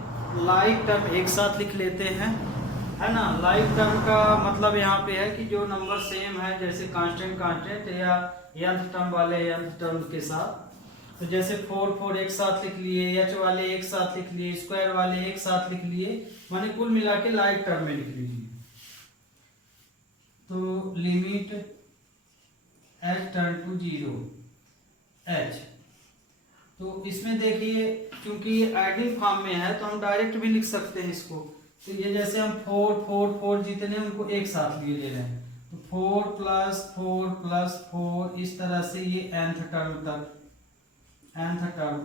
लाइक टर्म एक साथ लिख लेते हैं, है ना। लाइक टर्म का मतलब यहाँ पे है कि जो नंबर सेम है, जैसे कांस्टेंट कांस्टेंट या nth टर्म वाले nth टर्म के साथ। तो जैसे 4 4 एक साथ लिख लिए, h वाले एक साथ लिख लिए, स्क्वायर वाले एक साथ लिख लिए, माने कुल मिला के लाइक टर्म में लिख लीजिए। तो लिमिट h टर्न टू 0 h। तो इसमें देखिए, क्योंकि ये एडिंग फॉर्म में है तो हम डायरेक्ट भी लिख सकते हैं इसको। तो ये जैसे हम 4 4 4 जितने उनको एक साथ लिए ले रहे हैं, तो 4 प्लस 4 इस तरह से ये nth टर्म तक, nth टर्म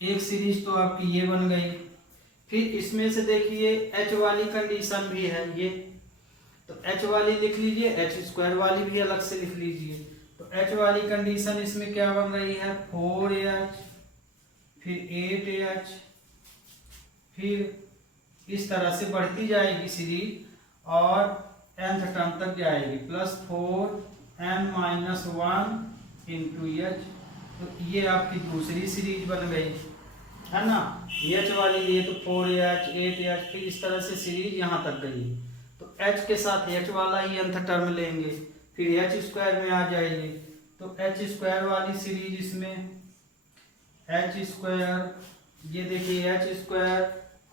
एक सीरीज तो आपकी ये बन गई। फिर इसमें से देखिए h वाली कंडीशन भी है ये, तो h वाली लिख लीजिए, h स्क्वायर वाली भी अलग से लिख लीजिए। तो h वाली कंडीशन इसमें क्या बन रही है, 4h फिर 8h, फिर इस तरह से बढ़ती जाएगी सीरीज और nth टर्म तक जाएगी, प्लस 4n-1 इंटू एच। तो ये आपकी दूसरी सीरीज बन गई, है ना। एच वाली लिए तो 4h 8h, फिर इस तरह से सीरीज यहाँ तक गई। तो h के साथ h वाला ही nth टर्म लेंगे, फिर h स्क्वायर में आ जाएंगे। तो h स्क्वायर वाली सीरीज इसमें h स्क्वायर, ये देखिए h स्क्वायर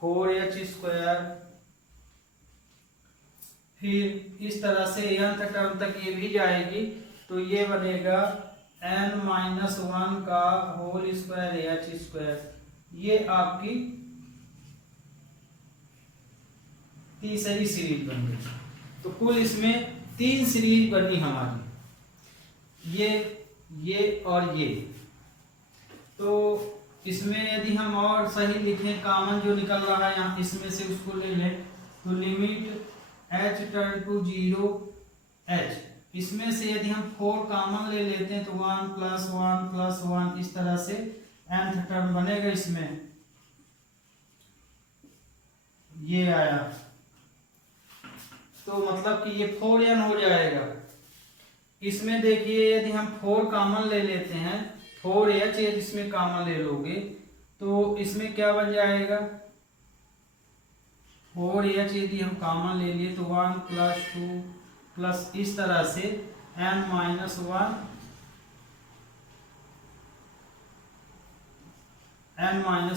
4h स्क्वायर, फिर इस तरह से nth टर्म तक ये भी जाएगी। तो ये बनेगा n-1 का होल स्क्वायर h स्क्वायर। ये आपकी तीसरी सीरीज बन गई। तो कुल इसमें 3 सीरीज बनी हमारी, ये और ये। तो इसमें यदि हम और सही लिखें, कॉमन जो निकल रहा है यहाँ इसमें से उसको ले लें, तो लिमिट h टर्न टू 0 h, इसमें से यदि हम 4 कॉमन ले लेते हैं तो 1 प्लस 1 प्लस 1 इस तरह से nth टर्म बनेगा। इसमें ये आया, तो मतलब कि ये 4n हो जाएगा। इसमें देखिए यदि हम 4 कॉमन ले लेते हैं, 4h यदि इसमें कॉमन ले लोगे तो इसमें क्या बन जाएगा, 4h यदि हम कॉमन ले लिए तो 1 + 2 प्लस इस तरह से n -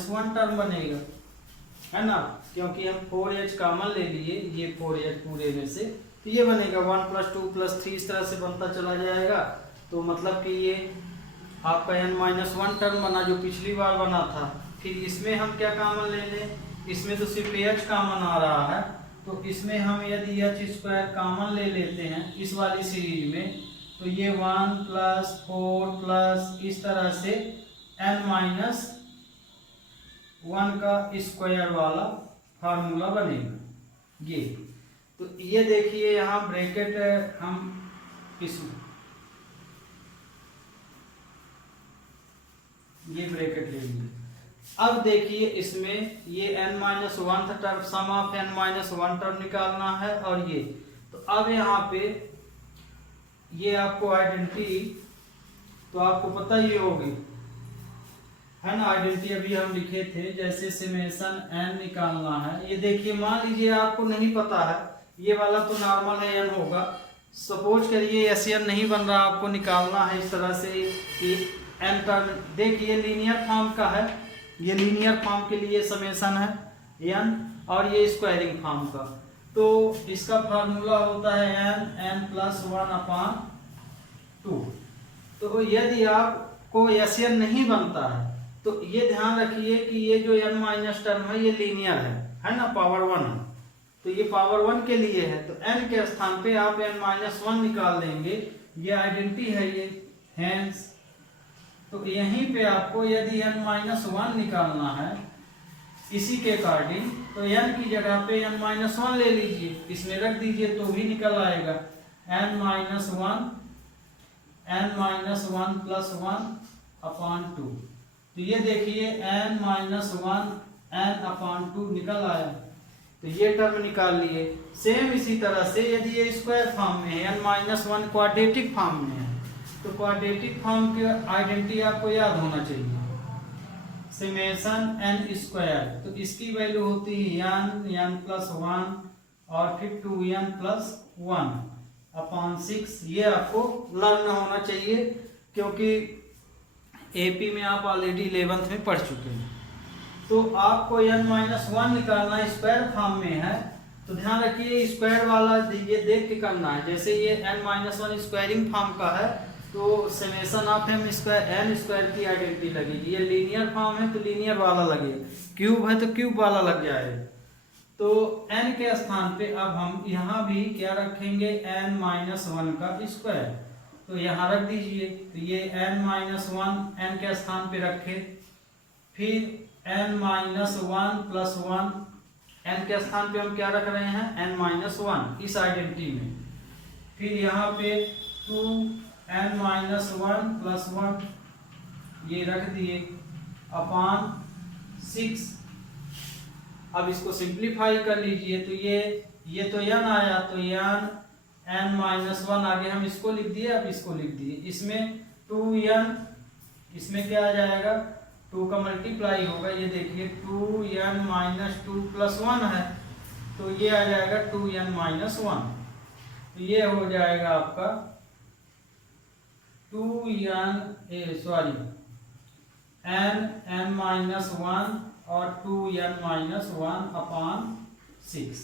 1 टर्म बनेगा, है ना, क्योंकि हम 4h कॉमन ले लिए, ये 4h पूरे में से, तो ये बनेगा 1 + 2 + 3 इस तरह से बनता चला जाएगा। तो मतलब कि ये आपका n - 1 टर्म बना जो पिछली बार बना था। फिर इसमें हम क्या कॉमन ले लें, इसमें तो सिर्फ h कॉमन आ रहा है, तो इसमें हम यदि h² कॉमन ले लेते हैं इस वाली सीरीज में, तो ये 1 + 4 प्लस इस तरह से n - 1 का स्क्वायर वाला फार्मूला बनेगा ये। तो ये देखिए यहाँ ब्रैकेट हम इसमें ये ब्रैकेट ले लिए। अब देखिए इसमें ये n - 1 term, sum of n - 1 term निकालना है, और ये तो अब यहाँ पे ये आपको आइडेंटिटी तो आपको पता ही होगी, है ना, आइडेंटिटी अभी हम लिखे थे, जैसे समेशन n निकालना है। ये देखिए मान लीजिए आपको नहीं पता है, ये वाला तो नॉर्मल है n होगा, सपोज करिए SN नहीं बन रहा, आपको निकालना है इस तरह से कि n टर्म, देखिए लीनियर फॉर्म का है, ये लीनियर फॉर्म के लिए समेशन है n, और ये स्क्वायरिंग फॉर्म का, तो इसका फार्मूला होता है n + 1/2। तो यदि आपको SN नहीं बनता है तो ये ध्यान रखिए कि ये जो n- टर्म है ये लीनियर है ना, पावर 1 है, तो ये पावर 1 के लिए है, तो n के स्थान पे आप n - 1 निकाल देंगे, ये आइडेंटिटी है ये, हेंस तो यहीं पे आपको यदि n - 1 निकालना है इसी के अकॉर्डिंग, तो n की जगह पे n - 1 ले लीजिए, इसमें रख दीजिए तो भी निकल आएगा n - 1 + 1/2। तो ये देखिए n - 1 n/2 निकल आया, तो ये टर्म निकाल लिए। सेम इसी तरह से यदि ये स्क्वायर फॉर्म में है, n - 1 क्वाड्रेटिक फॉर्म में है, तो क्वाड्रेटिक फॉर्म की आइडेंटिटी आपको याद होना चाहिए, समेशन n², तो इसकी वैल्यू होती है n + 1 और फिर 2n + 1/6। ये आपको लर्न होना चाहिए, क्योंकि AP में आप ऑलरेडी 11th में पढ़ चुके हैं। तो आपको n - 1 निकालना स्क्वायर फॉर्म में है, तो ध्यान रखिए स्क्वायर वाला ये देख के करना है, जैसे ये n - 1 स्क्वायरिंग फॉर्म का है, तो समेशन ऑफ n² की आइडेंटिटी लगेगी, ये लीनियर फॉर्म है तो लीनियर वाला लगेगा, क्यूब है तो क्यूब वाला लग जाएगा। तो n के स्थान पे अब हम यहाँ भी क्या रखेंगे, n - 1 का स्क्वायर, तो यहाँ रख दीजिए, तो ये n - 1 n के स्थान पे रखे, फिर n - 1 + 1 n के स्थान पे हम क्या रख रहे हैं, n - 1 इस आइडेंटिटी में, फिर यहाँ पे 2n - 1 + 1 ये रख दिए अपॉन 6। अब इसको सिंप्लीफाई कर लीजिए, तो ये तो n आया, तो n - 1 आगे हम इसको लिख दिए, अब इसको लिख दिए, इसमें 2n, इसमें क्या आ जाएगा, 2 का मल्टीप्लाई होगा, ये देखिए 2n - 2 + 1 है, तो ये आ जाएगा 2n - 1, तो ये हो जाएगा आपका n - 1 और 2n - 1/6।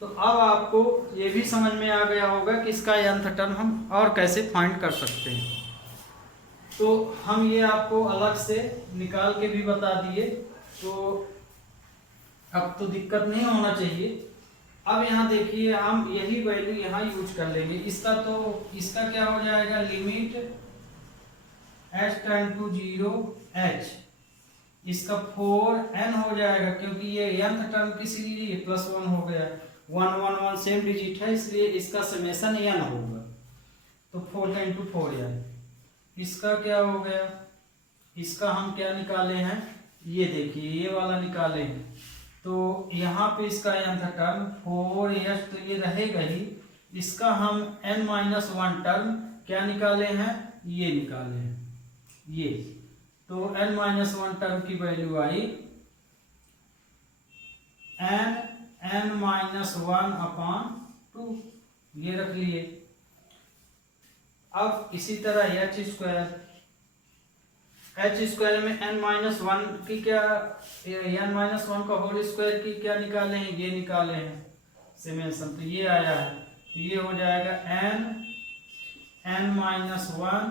तो अब आपको ये भी समझ में आ गया होगा कि इसका nth टर्म हम और कैसे फाइंड कर सकते हैं। तो हम ये आपको अलग से निकाल के भी बता दिए, तो अब तो दिक्कत नहीं होना चाहिए। अब यहाँ देखिए हम यही वैल्यू यहाँ यूज कर लेंगे, इसका क्या हो जाएगा, लिमिट h → 0 h, इसका 4n हो जाएगा, क्योंकि ये nth टर्म की सीरीज ये +1 हो गया, 1 1 1 सेम डिजिट है, इसलिए इसका समेशन n होगा, तो 4 × 4n। इसका क्या हो गया, इसका हम क्या निकाले हैं, ये देखिए ये वाला निकाले हैं, तो यहाँ पे इसका nth टर्म 4h, तो ये रहेगा ही, इसका हम n - 1 टर्म क्या निकाले हैं, ये निकाले हैं ये। तो n-1 टर्म की वैल्यू आई n-1/2, ये रख लिए। अब इसी तरह h² में n-1 की क्या, n-1 का होल स्क्वायर की क्या निकाले हैं, ये निकाले हैं समेशन, तो ये आया है। तो ये हो जाएगा n-1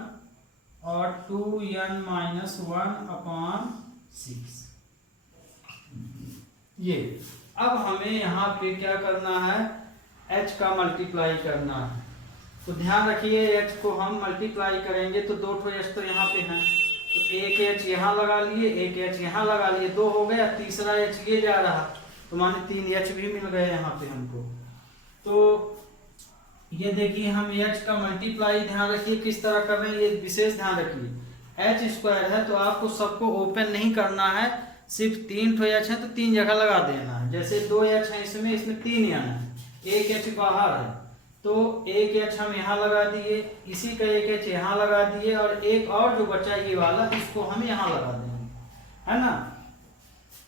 और 2n-1/6 ये। अब हमें यहाँ पे क्या करना है, h का मल्टीप्लाई करना है। तो ध्यान रखिए h को हम मल्टीप्लाई करेंगे तो 2 h तो यहाँ पे हैं, तो एक h यहाँ लगा लिए, एक h यहाँ लगा लिए, 2 हो गया, तीसरा h ये जा रहा, तो माने 3 h भी मिल गए यहाँ पे हमको। तो ये देखिए हम h का मल्टीप्लाई, ध्यान रखिए किस तरह कर रहे हैं, ये विशेष ध्यान रखिए। h² है तो आपको सबको ओपन नहीं करना है, सिर्फ 3 h है तो 3 जगह लगा देना है। जैसे 2 h है इसमें 3 n है, एक h बाहर है, तो एक h हम यहाँ लगा दिए, इसी का एक h यहाँ लगा दिए, और एक और जो बचा ये वाला इसको हम यहाँ लगा देंगे, है ना।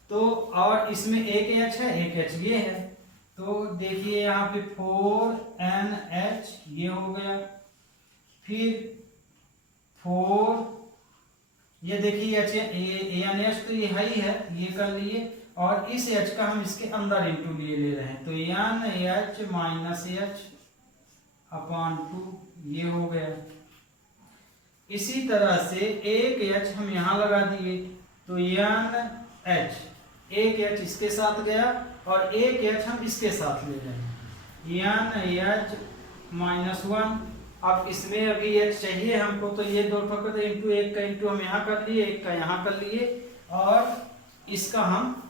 तो और इसमें एक h है, एक h ये है, तो देखिए यहाँ पे 4NH ये हो गया, फिर 4 ये देखिए h NH तो ये ही है, ये कर लिए, और इस h का हम इसके अंदर इंटू लिए ले रहे हैं, तो NH-H/2 ये हो गया। इसी तरह से एक h हम यहाँ लगा दिए, तो NH, एक h इसके साथ गया और एक h हम इसके साथ ले रहे हैं, NH-1। अब इसमें अभी h चाहिए हमको, तो ये 2 ठोकर, इंटू एक का इंटू हम यहाँ कर लिए, एक का यहाँ कर लिए, और इसका हम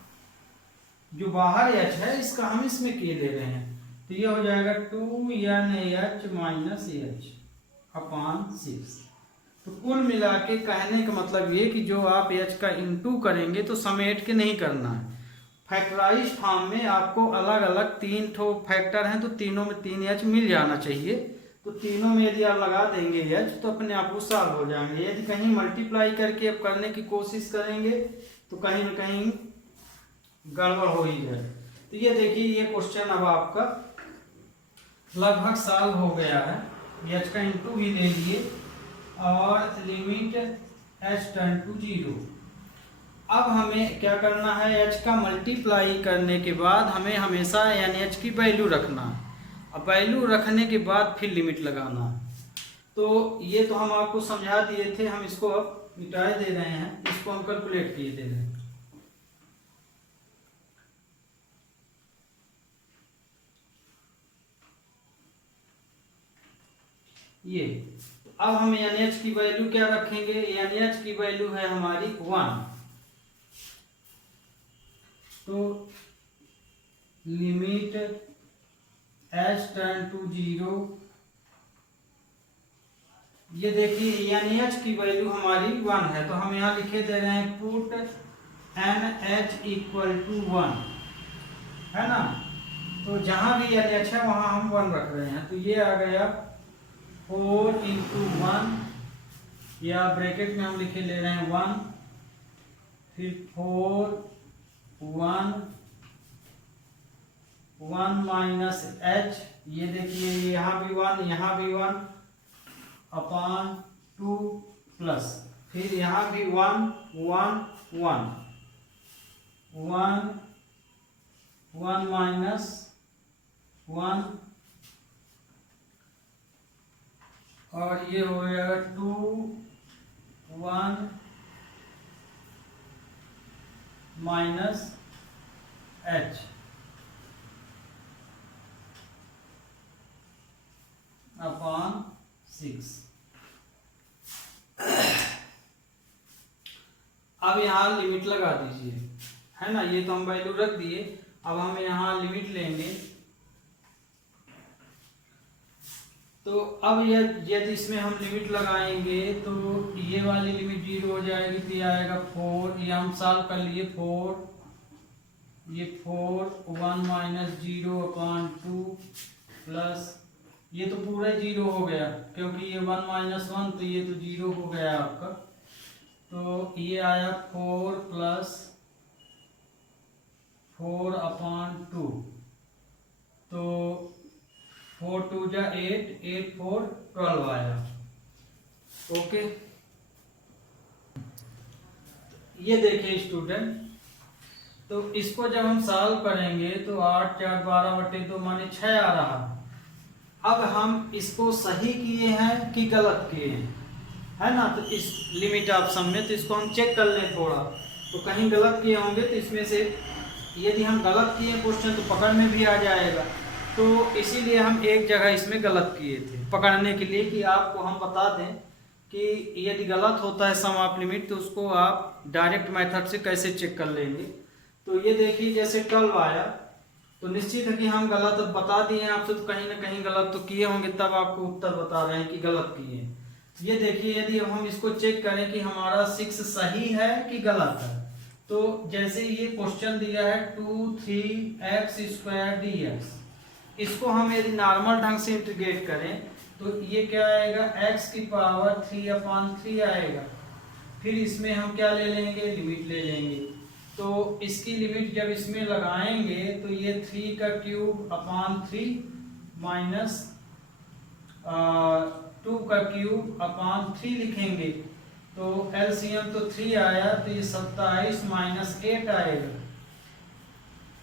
जो बाहर h है इसका हम इसमें किए ले रहे हैं, तो ये हो जाएगा 2NH-H/6। तो कुल मिला के कहने का मतलब ये कि जो आप h का इंटू करेंगे तो समेट के नहीं करना है। फैक्टराइज फॉर्म में आपको अलग अलग 3 ठो फैक्टर हैं, तो तीनों में 3h मिल जाना चाहिए, तो तीनों में यदि आप लगा देंगे h तो अपने आप को सॉल्व हो जाएंगे। यदि कहीं मल्टीप्लाई करके अब करने की कोशिश करेंगे तो कहीं न कहीं गड़बड़ हो ही जाए। तो ये देखिए ये क्वेश्चन अब आपका लगभग सॉल्व हो गया है, h का इंटू भी ले लिए और लिमिट h टेंड टू 0। अब हमें क्या करना है, h का मल्टीप्लाई करने के बाद हमें हमेशा NH की वैल्यू रखना है, अब वैल्यू रखने के बाद फिर लिमिट लगाना है। तो ये तो हम आपको समझा दिए थे, हम इसको अब मिटाए दे रहे हैं, इसको हम कैलकुलेट किए दे रहे हैं। ये अब हम NH की वैल्यू क्या रखेंगे, NH की वैल्यू है हमारी 1, तो लिमिट h टेंड टू 0, ये देखिए NH की वैल्यू हमारी 1 है, तो हम यहाँ लिखे दे रहे हैं पुट NH = 1, है ना। तो जहां भी NH है वहां हम 1 रख रहे हैं, तो ये आ गया 4 × 1, या ब्रैकेट में हम लिखे ले रहे हैं 1, फिर 4 1 -h, ये देखिए यहाँ भी 1, यहाँ भी 1 अपॉन 2 प्लस, फिर यहाँ भी 1 1 1 1 1 -1 और ये हो गया 2 1 -h अपॉन 6। अब यहाँ लिमिट लगा दीजिए, है ना। ये तो हम वैल्यू रख दिए, अब हम यहाँ लिमिट लेंगे, तो अब यदि इसमें हम लिमिट लगाएंगे तो ये वाली लिमिट 0 हो जाएगी, तो ये आएगा 4, ये हम सॉल्व कर लिए 4, ये 4 1 -0/2 प्लस ये तो पूरा 0 हो गया क्योंकि ये 1 माइनस 1 तो ये तो 0 हो गया आपका। तो ये आया 4 प्लस 4/2, तो 4 2 जा 8, 8 4 12 आया। ओके, ये देखिए स्टूडेंट, तो इसको जब हम सॉल्व करेंगे तो 8 4 12/2 माने 6 आ रहा। अब हम इसको सही किए हैं कि गलत किए हैं, है ना। तो इस लिमिट ऑफ सम में तो इसको हम चेक कर लें थोड़ा, तो कहीं गलत किए होंगे तो इसमें से यदि हम गलत किए क्वेश्चन तो पकड़ में भी आ जाएगा। तो इसीलिए हम एक जगह इसमें गलत किए थे पकड़ने के लिए कि आपको हम बता दें कि यदि गलत होता है सम ऑफ लिमिट तो उसको आप डायरेक्ट मेथड से कैसे चेक कर लेंगे। तो ये देखिए जैसे 12 आया तो निश्चित है कि हम गलत बता दिए हैं आपसे, तो कहीं ना कहीं गलत तो किए होंगे, तब आपको उत्तर बता रहे हैं कि गलत किए हैं। ये देखिए यदि हम इसको चेक करें कि हमारा 6 सही है कि गलत है, तो जैसे ये क्वेश्चन दिया है 2 3x² dx, इसको हम यदि नॉर्मल ढंग से इंटीग्रेट करें तो ये क्या आएगा, x की पावर 3/3 आएगा। फिर इसमें हम क्या ले लेंगे, लिमिट ले लेंगे। तो इसकी लिमिट जब इसमें लगाएंगे तो ये 3³ माइनस 2³ लिखेंगे। तो एलसीएम तो 3 आया, तो ये 27 माइनस 8 आएगा।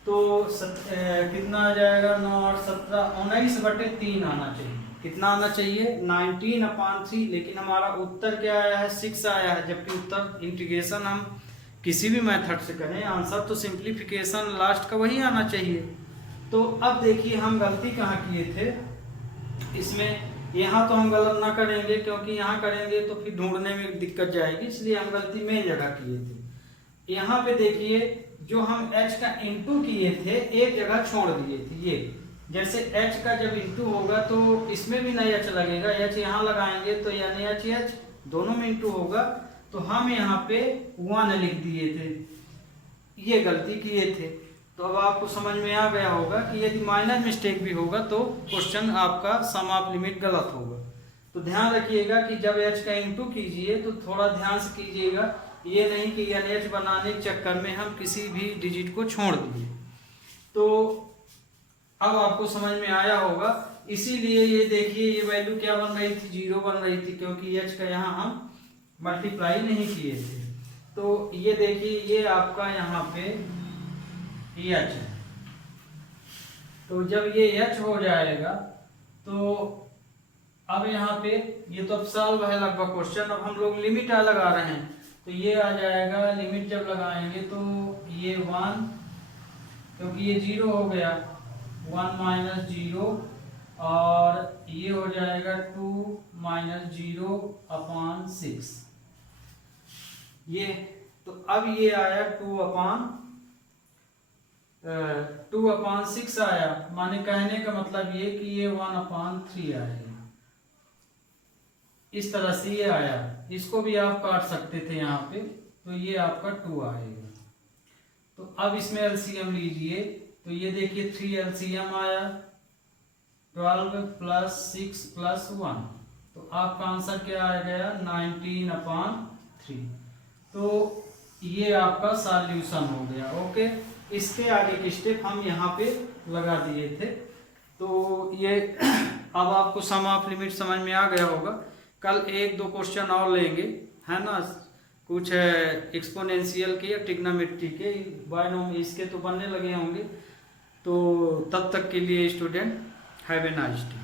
तो कितना आ जाएगा, 9 और 17 19/3 आना चाहिए। कितना आना चाहिए, 19/3। लेकिन हमारा उत्तर क्या आया है, 6 आया है, जबकि उत्तर इंटीग्रेशन हम किसी भी मेथड से करें आंसर तो सिंप्लीफिकेशन लास्ट का वही आना चाहिए। तो अब देखिए हम गलती कहाँ किए थे इसमें। यहाँ तो हम गलत ना करेंगे क्योंकि यहाँ करेंगे तो फिर ढूंढने में दिक्कत जाएगी, इसलिए हम गलती मेन जगह किए थे। यहाँ पे देखिए जो हम h का इंटू किए थे एक जगह छोड़ दिए थे। ये जैसे h का जब इंटू होगा तो इसमें भी नया h लगेगा, h यहाँ लगाएंगे तो यानी h दोनों में इंटू होगा, तो हम यहाँ पे 1 लिख दिए थे, ये गलती किए थे। तो अब आपको समझ में आ गया होगा कि यदि माइनर मिस्टेक भी होगा तो क्वेश्चन आपका सम ऑफ लिमिट गलत होगा। तो ध्यान रखिएगा कि जब h का इंटू कीजिए तो थोड़ा ध्यान से कीजिएगा, ये नहीं कि NH बनाने के चक्कर में हम किसी भी डिजिट को छोड़ दिए। तो अब आपको समझ में आया होगा, इसीलिए ये देखिए ये वैल्यू क्या बन रही थी, 0 बन रही थी, क्योंकि h का यहाँ हम मल्टीप्लाई नहीं किए थे। तो ये देखिए ये आपका यहाँ पे h है। तो जब ये h हो जाएगा तो अब यहाँ पे ये तो अब सॉल्व है लगभग क्वेश्चन। अब हम लोग लिमिट लगा रहे हैं, तो ये आ जाएगा, लिमिट जब लगाएंगे तो ये 1, क्योंकि ये 0 हो गया, 1 माइनस 0, और ये हो जाएगा 2 माइनस 0/6। ये तो अब ये आया 2/6 आया, माने कहने का मतलब ये कि ये 1/3 आएगा। इस तरह से ये आया, इसको भी आप काट सकते थे यहाँ पे, तो ये आपका 2 आएगा। तो अब इसमें एलसीएम लीजिए, तो ये देखिए 3 एलसीएम आया, 12 प्लस 6 प्लस 1, तो आपका आंसर क्या आ गया, 19/3। तो ये आपका सॉल्यूशन हो गया। ओके, इसके आगे के स्टेप हम यहाँ पे लगा दिए थे। तो ये अब आपको सम ऑफ लिमिट समझ में आ गया होगा। कल 1-2 क्वेश्चन और लेंगे, है ना, कुछ एक्सपोनेंशियल के या ट्रिग्नोमेट्री के, बायनोम इसके तो बनने लगे होंगे। तो तब तक के लिए student have a nice day.